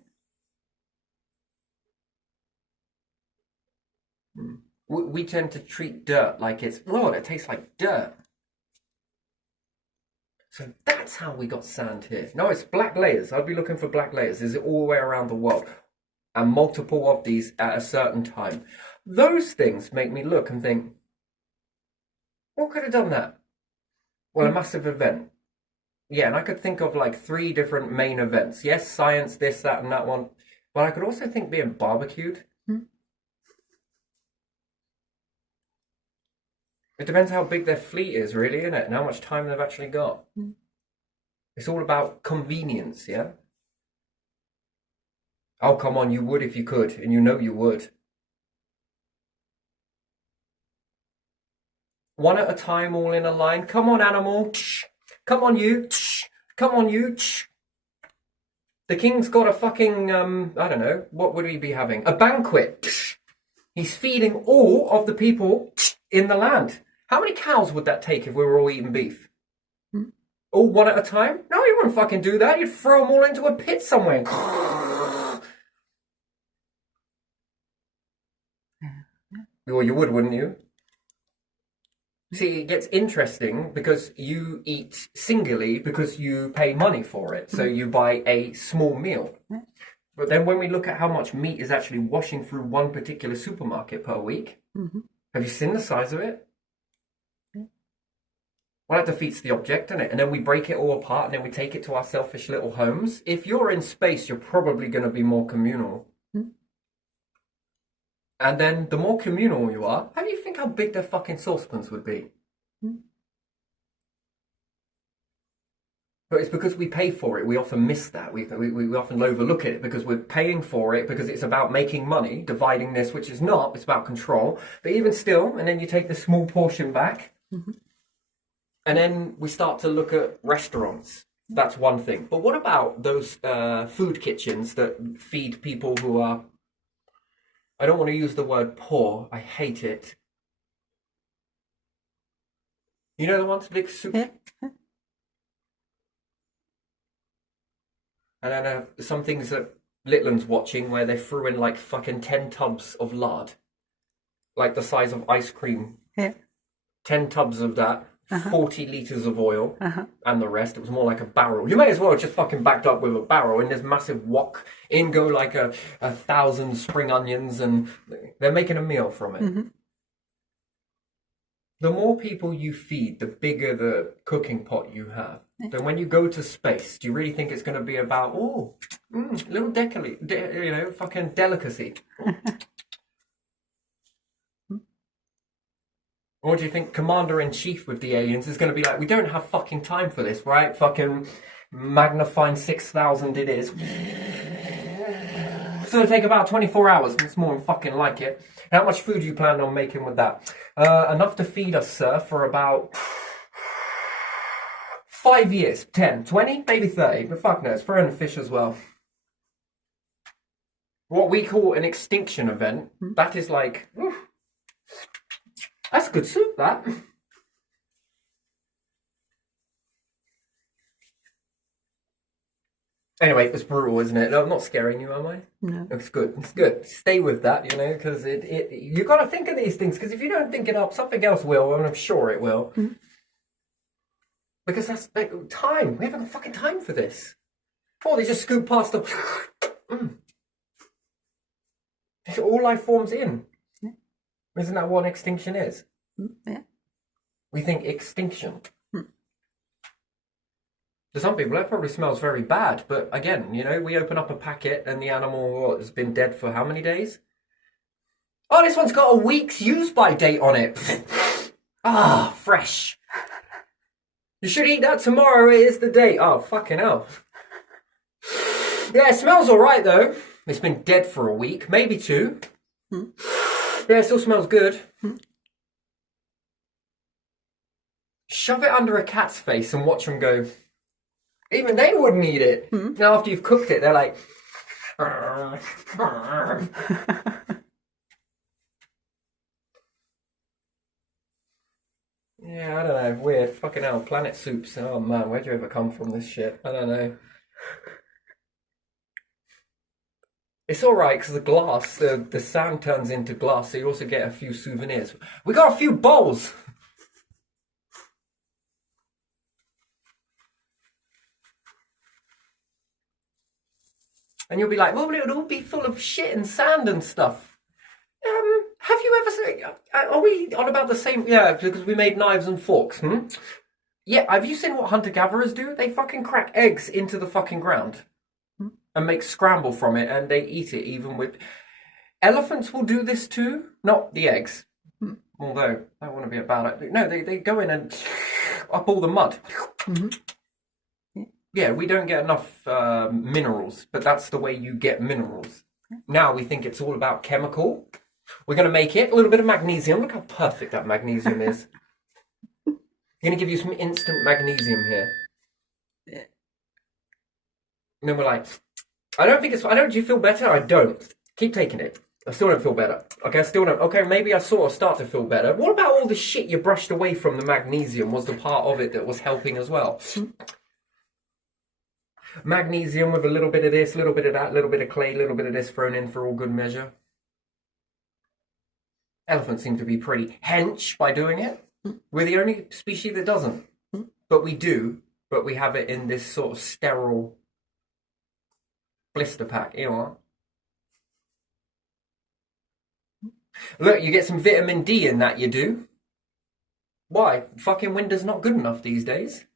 We tend to treat dirt like it's, Lord, it tastes like dirt. So that's how we got sand here. No, it's black layers. I'd be looking for black layers. Is it all the way around the world? And multiple of these at a certain time. Those things make me look and think, what could have done that? Well, a massive event. Yeah, and I could think of like 3 different main events. Yes, science, this, that, and that one. But I could also think being barbecued. It depends how big their fleet is, really, isn't it? And how much time they've actually got. It's all about convenience, yeah? Oh, come on, you would if you could, and you know you would. One at a time, all in a line. Come on, animal. Come on, you. Come on, you. The king's got a fucking, I don't know, what would he be having? A banquet. He's feeding all of the people in the land. How many cows would that take if we were all eating beef? All one at a time? No, you wouldn't fucking do that. You'd throw them all into a pit somewhere. Well, you would, wouldn't you? See, it gets interesting because you eat singly because you pay money for it. So you buy a small meal. But then when we look at how much meat is actually washing through one particular supermarket per week, have you seen the size of it? Well, that defeats the object, doesn't it? And then we break it all apart and then we take it to our selfish little homes. If you're in space, you're probably going to be more communal. And then the more communal you are, how do you think how big their fucking saucepans would be? But it's because we pay for it. We often miss that. We often overlook it because we're paying for it because it's about making money, dividing this, which is not. It's about control. But even still, and then you take the small portion back. And then we start to look at restaurants. That's one thing. But what about those food kitchens that feed people who are... I don't want to use the word poor. I hate it. You know the ones big soup? And then some things that Litland's watching where they threw in like fucking 10 tubs of lard. Like the size of ice cream. 10 tubs of that. 40 litres of oil. And the rest. It was more like a barrel. You may as well have just fucking backed up with a barrel in this massive wok. In go like a 1,000 spring onions and they're making a meal from it. The more people you feed, the bigger the cooking pot you have. Then when you go to space, do you really think it's going to be about, little fucking delicacy? Or do you think Commander-in-Chief with the aliens is going to be like, we don't have fucking time for this, right? Fucking magnifying 6,000 it is. It's going to take about 24 hours. It's more than fucking like it. How much food do you plan on making with that? Enough to feed us, sir, for about 5 years. 10, 20, maybe 30. But fuck knows. Throw in the fish as well. What we call an extinction event, that is like... That's good soup, that. Anyway, it's brutal, isn't it? No, I'm not scaring you, am I? No. It's good. It's good. Stay with that, because you got to think of these things, because if you don't think it up, something else will, and I'm sure it will. Because that's time. We haven't got fucking time for this. Oh, they just scoop past the... All life forms in. Isn't that what extinction is? Yeah. We think extinction. To some people, that probably smells very bad. But again, we open up a packet and the animal has been dead for how many days? Oh, this one's got a week's use-by date on it. Fresh. You should eat that tomorrow. It is the date. Oh, fucking hell. Yeah, it smells all right, though. It's been dead for a week, maybe 2. Yeah, it still smells good. Shove it under a cat's face and watch them go. Even they wouldn't eat it. Now, after you've cooked it, they're like... Yeah, I don't know. Weird. Fucking hell. Planet soups. Oh, man. Where'd you ever come from, this shit? I don't know. It's alright, because the glass, the sand turns into glass, so you also get a few souvenirs. We got a few bowls! And you'll be like, well, it would all be full of shit and sand and stuff. Have you ever seen... Are we on about the same... Yeah, because we made knives and forks, Yeah, have you seen what hunter-gatherers do? They fucking crack eggs into the fucking ground and make scramble from it, and they eat it even with... Elephants will do this too. Not the eggs. Although, I don't want to be about it. No, they go in and up all the mud. Yeah, we don't get enough minerals, but that's the way you get minerals. Now we think it's all about chemical. We're going to make it a little bit of magnesium. Look how perfect that magnesium is. I'm going to give you some instant magnesium here. Yeah. And then we're like, I don't. Do you feel better? I don't. Keep taking it. I still don't feel better. Okay, I still don't. Okay, maybe I sort of start to feel better. What about all the shit you brushed away from the magnesium was the part of it that was helping as well? Magnesium with a little bit of this, a little bit of that, a little bit of clay, a little bit of this thrown in for all good measure. Elephants seem to be pretty hench by doing it. We're the only species that doesn't. But we do, but we have it in this sort of sterile blister pack. You know. Look, you get some vitamin D in that, you do. Why? Fucking winter's not good enough these days.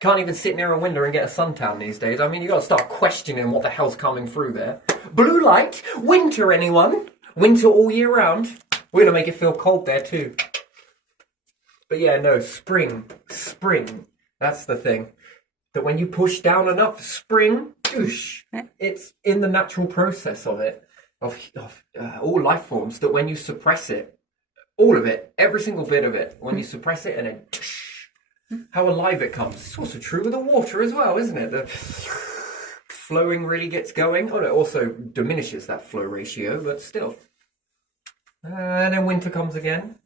Can't even sit near a window and get a suntan these days. I mean, you got to start questioning what the hell's coming through there. Blue light? Winter, anyone? Winter all year round? We're going to make it feel cold there too. But yeah, no, spring. That's the thing. That when you push down enough, spring, whoosh, it's in the natural process of it, of all life forms, that when you suppress it, all of it, every single bit of it, when you suppress it and then how alive it comes. It's also true with the water as well, isn't it? The flowing really gets going. Oh, it also diminishes that flow ratio, but still. And then winter comes again.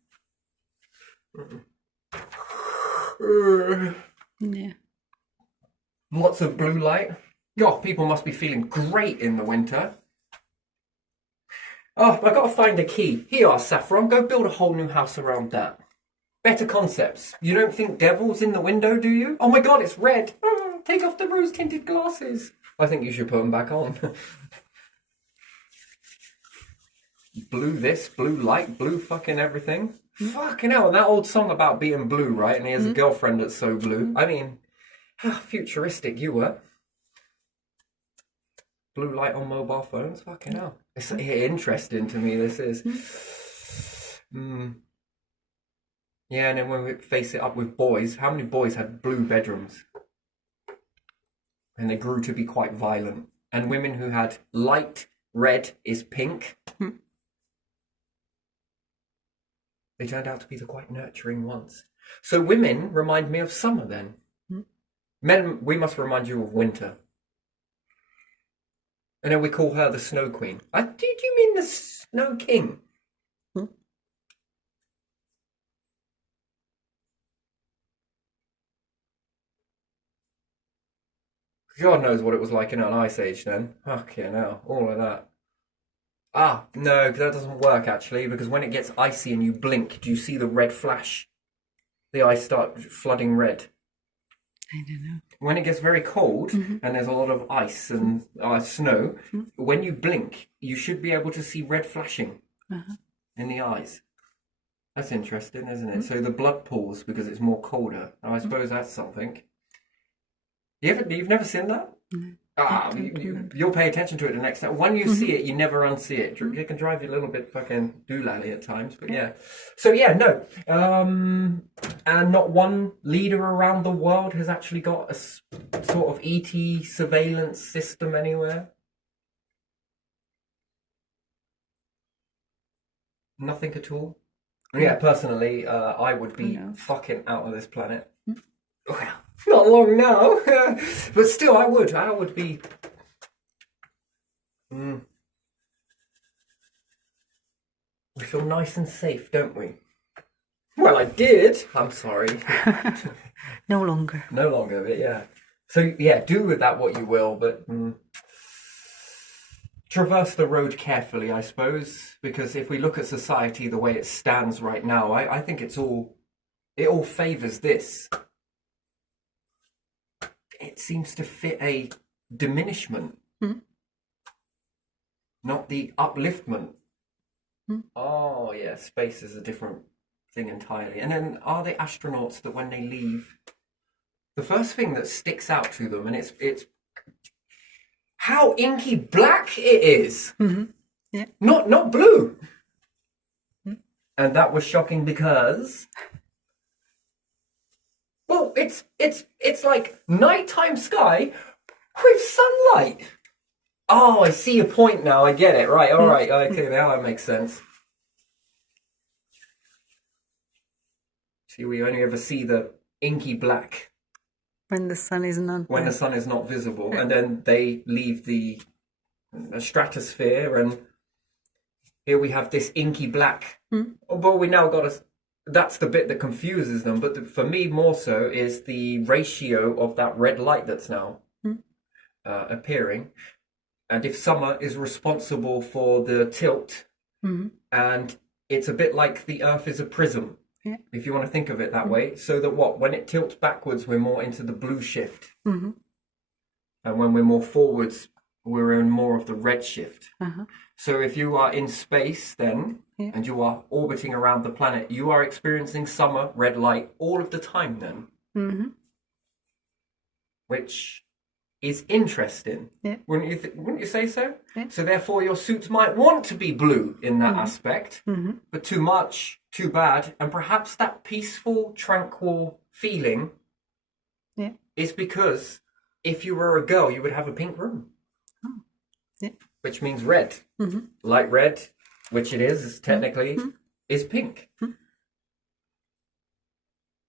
Yeah. Lots of blue light. God, people must be feeling great in the winter. Oh, I've got to find a key. Here you are, Saffron. Go build a whole new house around that. Better concepts. You don't think devil's in the window, do you? Oh my god, it's red. Take off the rose-tinted glasses. I think you should put them back on. Blue this, blue light, blue fucking everything. Fucking hell, and that old song about being blue, right? And he has a girlfriend that's so blue. I mean, how futuristic you were. Blue light on mobile phones? Fucking hell. It's interesting to me, this is. Yeah, and then when we face it up with boys, how many boys had blue bedrooms? And they grew to be quite violent. And women who had light red is pink, they turned out to be the quite nurturing ones. So women remind me of summer then. Men, we must remind you of winter. And then we call her the Snow Queen. Did you mean the Snow King? God knows what it was like in an ice age then. Fucking hell, all of that. Ah, no, because that doesn't work actually, because when it gets icy and you blink, do you see the red flash? The ice starts flooding red. I don't know. When it gets very cold and there's a lot of ice and snow, when you blink, you should be able to see red flashing in the eyes. That's interesting, isn't it? So the blood pools because it's more colder. I suppose that's something. You've never seen that? No. You'll pay attention to it the next time. When you see it, you never unsee it. It can drive you a little bit fucking doolally at times, but yeah. So yeah, no. And not one leader around the world has actually got a sort of ET surveillance system anywhere. Nothing at all. Yeah, personally, I would be fucking out of this planet. Well, not long now, but still, I would be. We feel nice and safe, don't we? Well, I did. I'm sorry. No longer. No longer, but yeah. So yeah, do with that what you will, but traverse the road carefully, I suppose, because if we look at society the way it stands right now, I think it all favours this. It seems to fit a diminishment. not the upliftment. Hmm. Oh, yeah, space is a different thing entirely. And then are they astronauts that when they leave, the first thing that sticks out to them, and it's how inky black it is. Mm-hmm. Yeah. Not blue. Hmm. And that was shocking because, well, it's like nighttime sky with sunlight. Oh, I see your point now. I get it. Right. All right. Okay. Now that makes sense. See, we only ever see the inky black When the sun is not when the there. sun is not visible, and then they leave the stratosphere, and here we have this inky black. But we now got a. That's the bit that confuses them. But for me, more so is the ratio of that red light that's now appearing. And if summer is responsible for the tilt, and it's a bit like the Earth is a prism, if you want to think of it that way, so that when it tilts backwards, we're more into the blue shift. And when we're more forwards, we're in more of the red shift. So if you are in space then, and you are orbiting around the planet, you are experiencing summer red light all of the time then. Which is interesting. Wouldn't you say so? So therefore your suits might want to be blue in that aspect, but too much, too bad, and perhaps that peaceful, tranquil feeling is because if you were a girl, you would have a pink room. Which means red. Light red, which it is technically, is pink.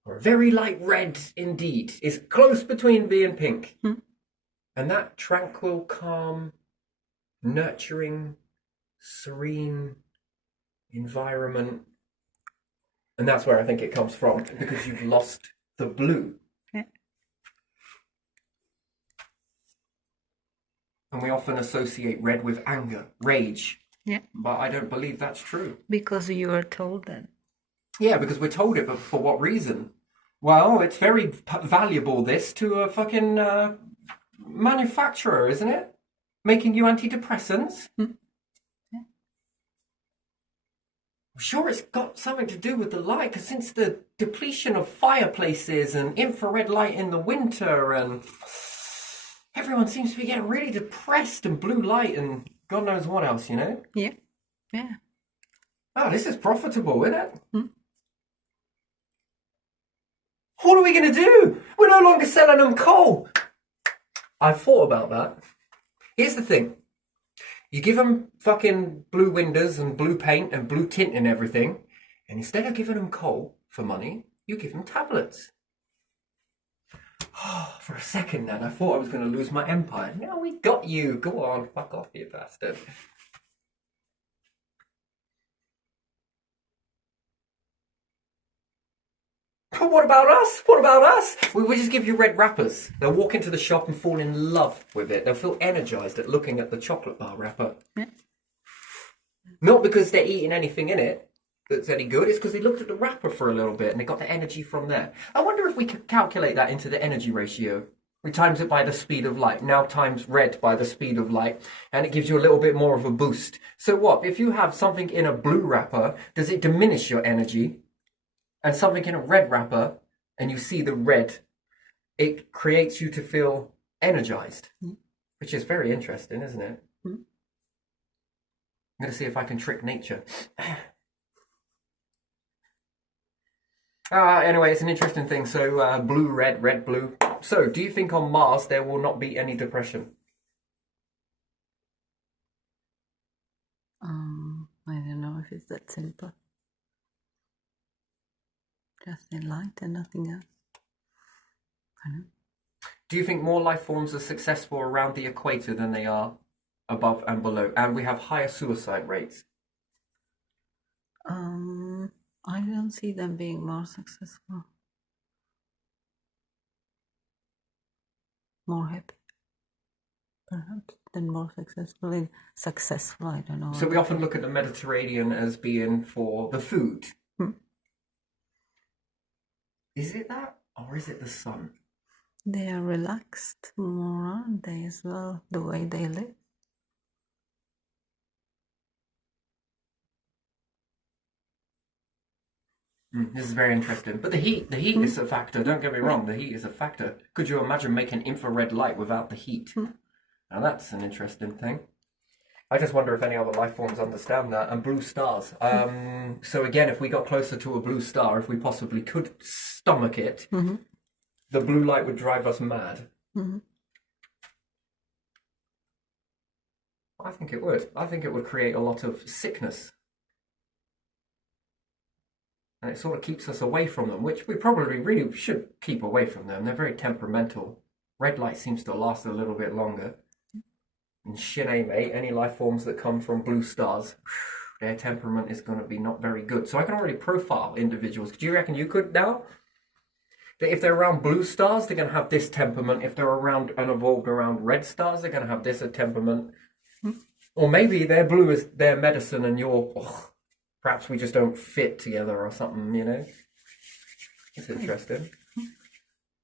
Or very light red indeed. Is close between being pink. And that tranquil, calm, nurturing, serene environment. And that's where I think it comes from, because you've lost the blue. And we often associate red with anger, rage. But I don't believe that's true. Because you were told that. Yeah, because we're told it, but for what reason? Well, it's very valuable, this, to a fucking manufacturer, isn't it? Making you antidepressants. I'm sure it's got something to do with the light, because since the depletion of fireplaces and infrared light in the winter, and everyone seems to be getting really depressed, and blue light and God knows what else, you know? Yeah. Oh, this is profitable, isn't it? What are we going to do? We're no longer selling them coal. I've thought about that. Here's the thing. You give them fucking blue windows and blue paint and blue tint and everything, and instead of giving them coal for money, you give them tablets. Oh, for a second then, I thought I was going to lose my empire. No, we got you. Go on, fuck off, you bastard. What about us? What about us? We just give you red wrappers. They'll walk into the shop and fall in love with it. They'll feel energized at looking at the chocolate bar wrapper. Not because they're eating anything in it that's any good. It's because they looked at the wrapper for a little bit and they got the energy from there. I wonder if we could calculate that into the energy ratio. We times it by the speed of light. Now times red by the speed of light. And it gives you a little bit more of a boost. So what? If you have something in a blue wrapper, does it diminish your energy? And something in a red wrapper, and you see the red, it creates you to feel energized, which is very interesting, isn't it? I'm going to see if I can trick nature. Anyway, it's an interesting thing. So blue, red, blue. So do you think on Mars there will not be any depression? I don't know if it's that simple. Just the light and nothing else. I don't know. Do you think more life forms are successful around the equator than they are above and below? And we have higher suicide rates. I don't see them being more successful. More happy, perhaps, than more successful. Successful, I don't know. So we often look at the Mediterranean as being for the food. Is it that, or is it the sun? They are relaxed more, aren't they, as well, the way they live? This is very interesting. But the heat is a factor. Don't get me wrong, the heat is a factor. Could you imagine making infrared light without the heat? Now that's an interesting thing. I just wonder if any other life forms understand that. And blue stars. So again, if we got closer to a blue star, if we possibly could stomach it, the blue light would drive us mad. I think it would. I think it would create a lot of sickness. And it sort of keeps us away from them, which we probably really should keep away from them. They're very temperamental. Red light seems to last a little bit longer. And shit, mate, any life forms that come from blue stars, their temperament is going to be not very good. So I can already profile individuals. Do you reckon you could now? That if they're around blue stars, they're going to have this temperament. If they're around and evolved around red stars, they're going to have this temperament. Or maybe their blue is their medicine and perhaps we just don't fit together or something, you know? It's interesting.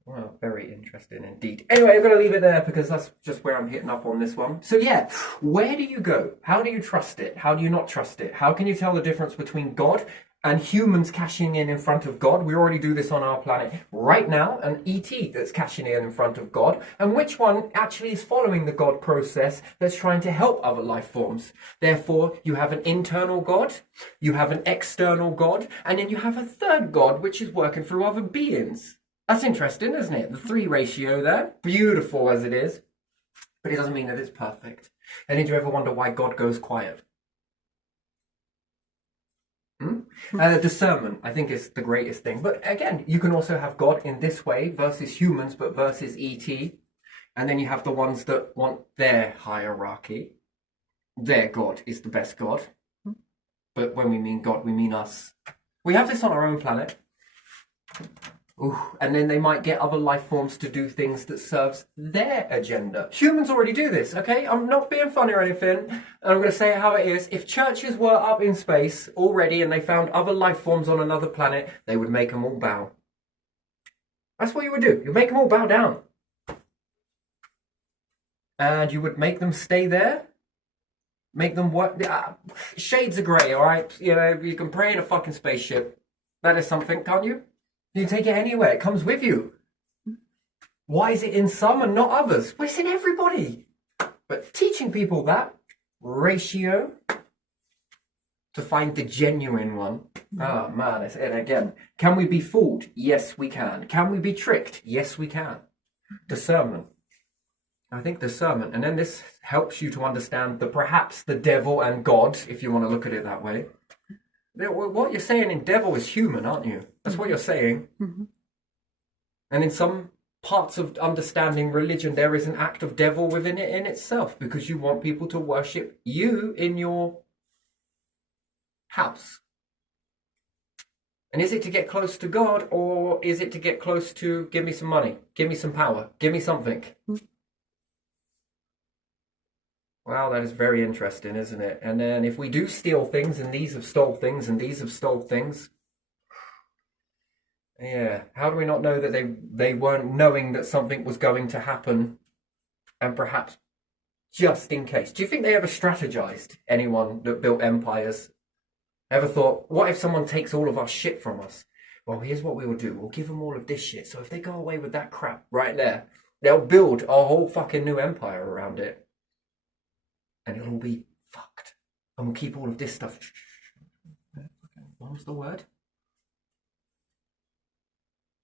Well, very interesting indeed. Anyway, I'm going to leave it there because that's just where I'm hitting up on this one. So yeah, where do you go? How do you trust it? How do you not trust it? How can you tell the difference between God and humans cashing in front of God? We already do this on our planet right now, an ET that's cashing in front of God, and which one actually is following the God process that's trying to help other life forms. Therefore, you have an internal God, you have an external God, and then you have a third God which is working through other beings. That's interesting, isn't it? The 3 ratio there, beautiful as it is, but it doesn't mean that it's perfect. And did you ever wonder why God goes quiet? Discernment, I think, is the greatest thing. But again, you can also have God in this way versus humans, but versus ET. And then you have the ones that want their hierarchy. Their God is the best God. But when we mean God, we mean us. We have this on our own planet. And then they might get other life forms to do things that serves their agenda. Humans already do this, okay? I'm not being funny or anything. And I'm going to say it how it is. If churches were up in space already and they found other life forms on another planet, they would make them all bow. That's what you would do. You make them all bow down. And you would make them stay there. Make them work. Shades of grey, all right? You know, you can pray in a fucking spaceship. That is something, can't you? You take it anywhere. It comes with you. Why is it in some and not others? Well, it's in everybody. But teaching people that ratio to find the genuine one. Oh, man. And again, can we be fooled? Yes, we can. Can we be tricked? Yes, we can. Discernment. I think discernment. And then this helps you to understand perhaps the devil and God, if you want to look at it that way. What you're saying in devil is human, aren't you? That's what you're saying. And in some parts of understanding religion, there is an act of devil within it in itself, because you want people to worship you in your house. And is it to get close to God, or is it to get close to give me some money, give me some power, give me something? Wow, that is very interesting, isn't it? And then if we do steal things, and these have stole things, and these have stole things, yeah, how do we not know that they weren't knowing that something was going to happen, and perhaps just in case? Do you think they ever strategized, anyone that built empires? Ever thought, what if someone takes all of our shit from us? Well, here's what we will do. We'll give them all of this shit. So if they go away with that crap right there, they'll build a whole fucking new empire around it. And it'll all be fucked. And we'll keep all of this stuff. What was the word?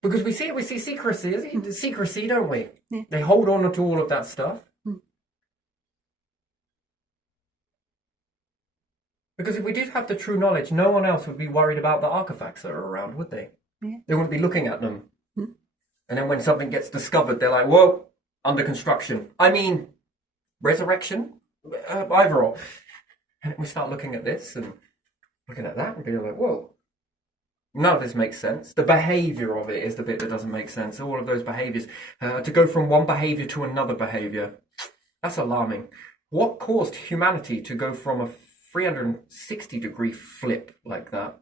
Because we see secrecy, don't we? Yeah. They hold on to all of that stuff. Because if we did have the true knowledge, no one else would be worried about the artifacts that are around, would they? Yeah. They wouldn't be looking at them. And then when something gets discovered, they're like, whoa, under construction. I mean, resurrection? Either or. And we start looking at this and looking at that and being like, whoa. None of this makes sense. The behaviour of it is the bit that doesn't make sense. All of those behaviours. To go from one behaviour to another behaviour. That's alarming. What caused humanity to go from a 360-degree flip like that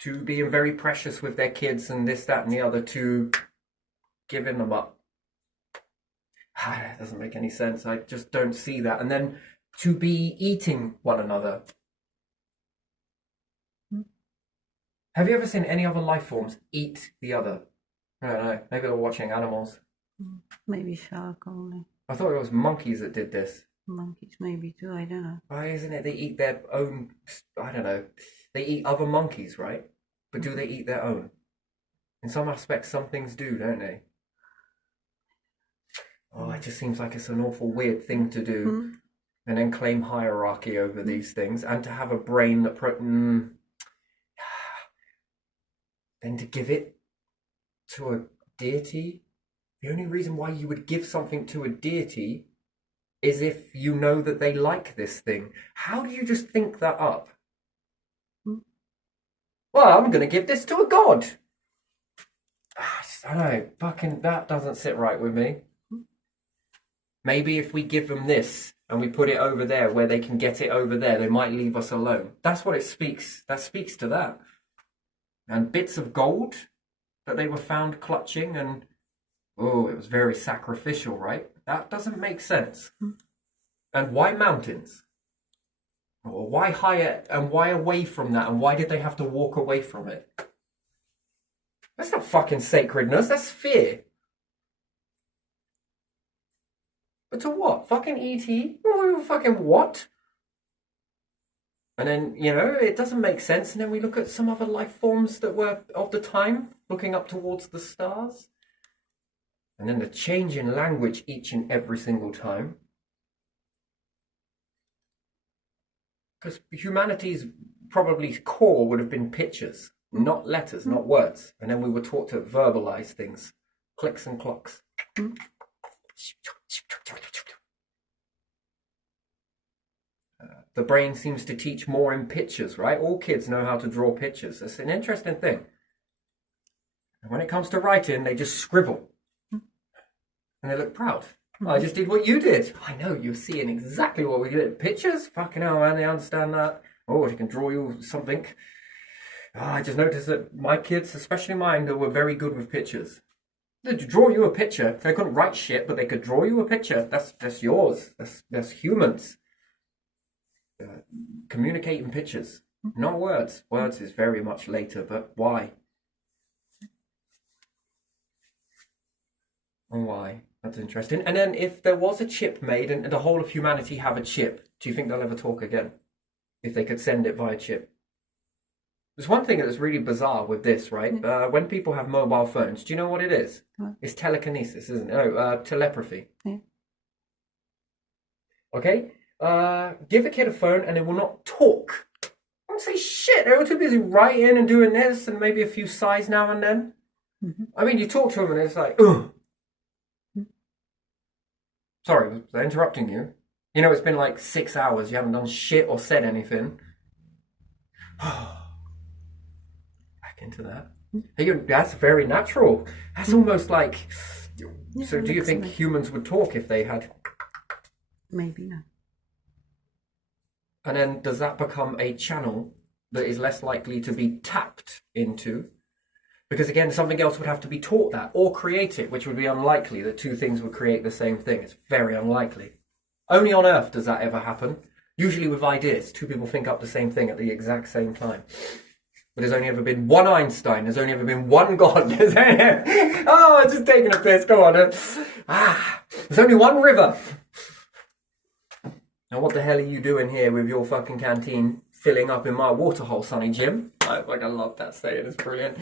to being very precious with their kids and this, that and the other to giving them up? It doesn't make any sense. I just don't see that. And then to be eating one another. Have you ever seen any other life forms eat the other? I don't know. Maybe they're watching animals. Maybe shark only. I thought it was monkeys that did this. Monkeys maybe too, I don't know. Why isn't it they eat their own... I don't know. They eat other monkeys, right? But do they eat their own? In some aspects, some things do, don't they? Oh, it just seems like it's an awful weird thing to do. And then claim hierarchy over these things. And to have a brain that... then to give it to a deity? The only reason why you would give something to a deity is if you know that they like this thing. How do you just think that up? Well, I'm going to give this to a god. I don't know, fucking, that doesn't sit right with me. Maybe if we give them this and we put it over there where they can get it over there, they might leave us alone. That's what it speaks. That speaks to that. And bits of gold that they were found clutching, and oh, it was very sacrificial, right? That doesn't make sense. And why mountains? Or why higher, and why away from that, and why did they have to walk away from it? That's not fucking sacredness, that's fear. But to what? Fucking E.T.? Fucking what? And then, you know, it doesn't make sense. And then we look at some other life forms that were of the time, looking up towards the stars. And then the change in language each and every single time. Because humanity's probably core would have been pictures, not letters, not words. And then we were taught to verbalize things. Clicks and clocks. The brain seems to teach more in pictures, right? All kids know how to draw pictures. It's an interesting thing. And when it comes to writing, they just scribble. And they look proud. I just did what you did. I know, you're seeing exactly what we did. Pictures? Fucking hell, man, they understand that. Oh, they can draw you something. I just noticed that my kids, especially mine, they were very good with pictures. They could draw you a picture. They couldn't write shit, but they could draw you a picture. That's yours. That's humans. Communicate in pictures, not words. Words is very much later, but why? And why? That's interesting. And then if there was a chip made and the whole of humanity have a chip, do you think they'll ever talk again? If they could send it via chip? There's one thing that's really bizarre with this, right? When people have mobile phones, do you know what it is? What? It's telekinesis, isn't it? No, telepathy. Yeah. Okay? Give a kid a phone and they will not talk. I won't say shit. They were too busy writing and doing this and maybe a few sighs now and then. I mean, you talk to them and it's like, ugh. Sorry, was I interrupting you? You know, it's been like 6 hours. You haven't done shit or said anything. Back into that. Hey, that's very natural. That's almost like... Yeah, so do you think humans would talk if they had... Maybe not. And then does that become a channel that is less likely to be tapped into? Because again, something else would have to be taught that or create it, which would be unlikely that two things would create the same thing. It's very unlikely. Only on Earth does that ever happen. Usually with ideas, two people think up the same thing at the exact same time. But there's only ever been one Einstein. There's only ever been one God. Oh, I'm just taking a piss. Go on. There's only one river. Now, what the hell are you doing here with your fucking canteen filling up in my waterhole, Sonny Jim? I fucking love that saying. It's brilliant.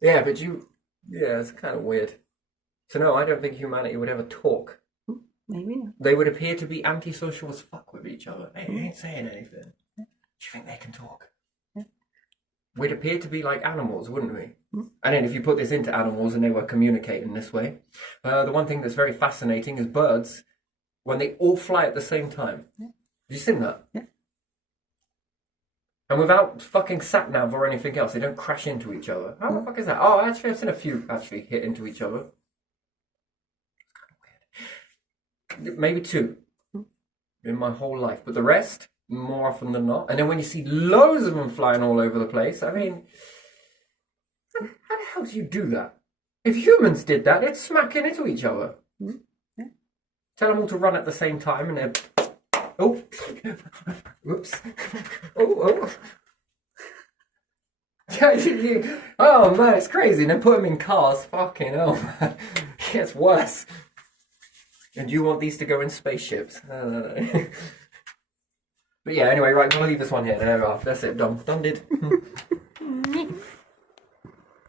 Yeah, but yeah, it's kind of weird. So no, I don't think humanity would ever talk. Maybe not. They would appear to be antisocial as fuck with each other. Hey, they ain't saying anything. Do you think they can talk? We'd appear to be like animals, wouldn't we? And then if you put this into animals and they were communicating this way, the one thing that's very fascinating is birds, when they all fly at the same time. Have you seen that? Yeah. And without fucking sat-nav or anything else, they don't crash into each other. How the fuck is that? Oh, actually, I've seen a few actually hit into each other. Maybe two in my whole life, but the rest, more often than not. And then when you see loads of them flying all over the place, I mean, how the hell do you do that? If humans did that, they'd smack into each other. Yeah. Tell them all to run at the same time and they'd Oh, whoops. Oh. Oh man, it's crazy. And then put them in cars. Fucking hell, man. It gets worse. And you want these to go in spaceships? But yeah, anyway, right, I'm gonna leave this one here. There we are. That's it. Done. Done. Did.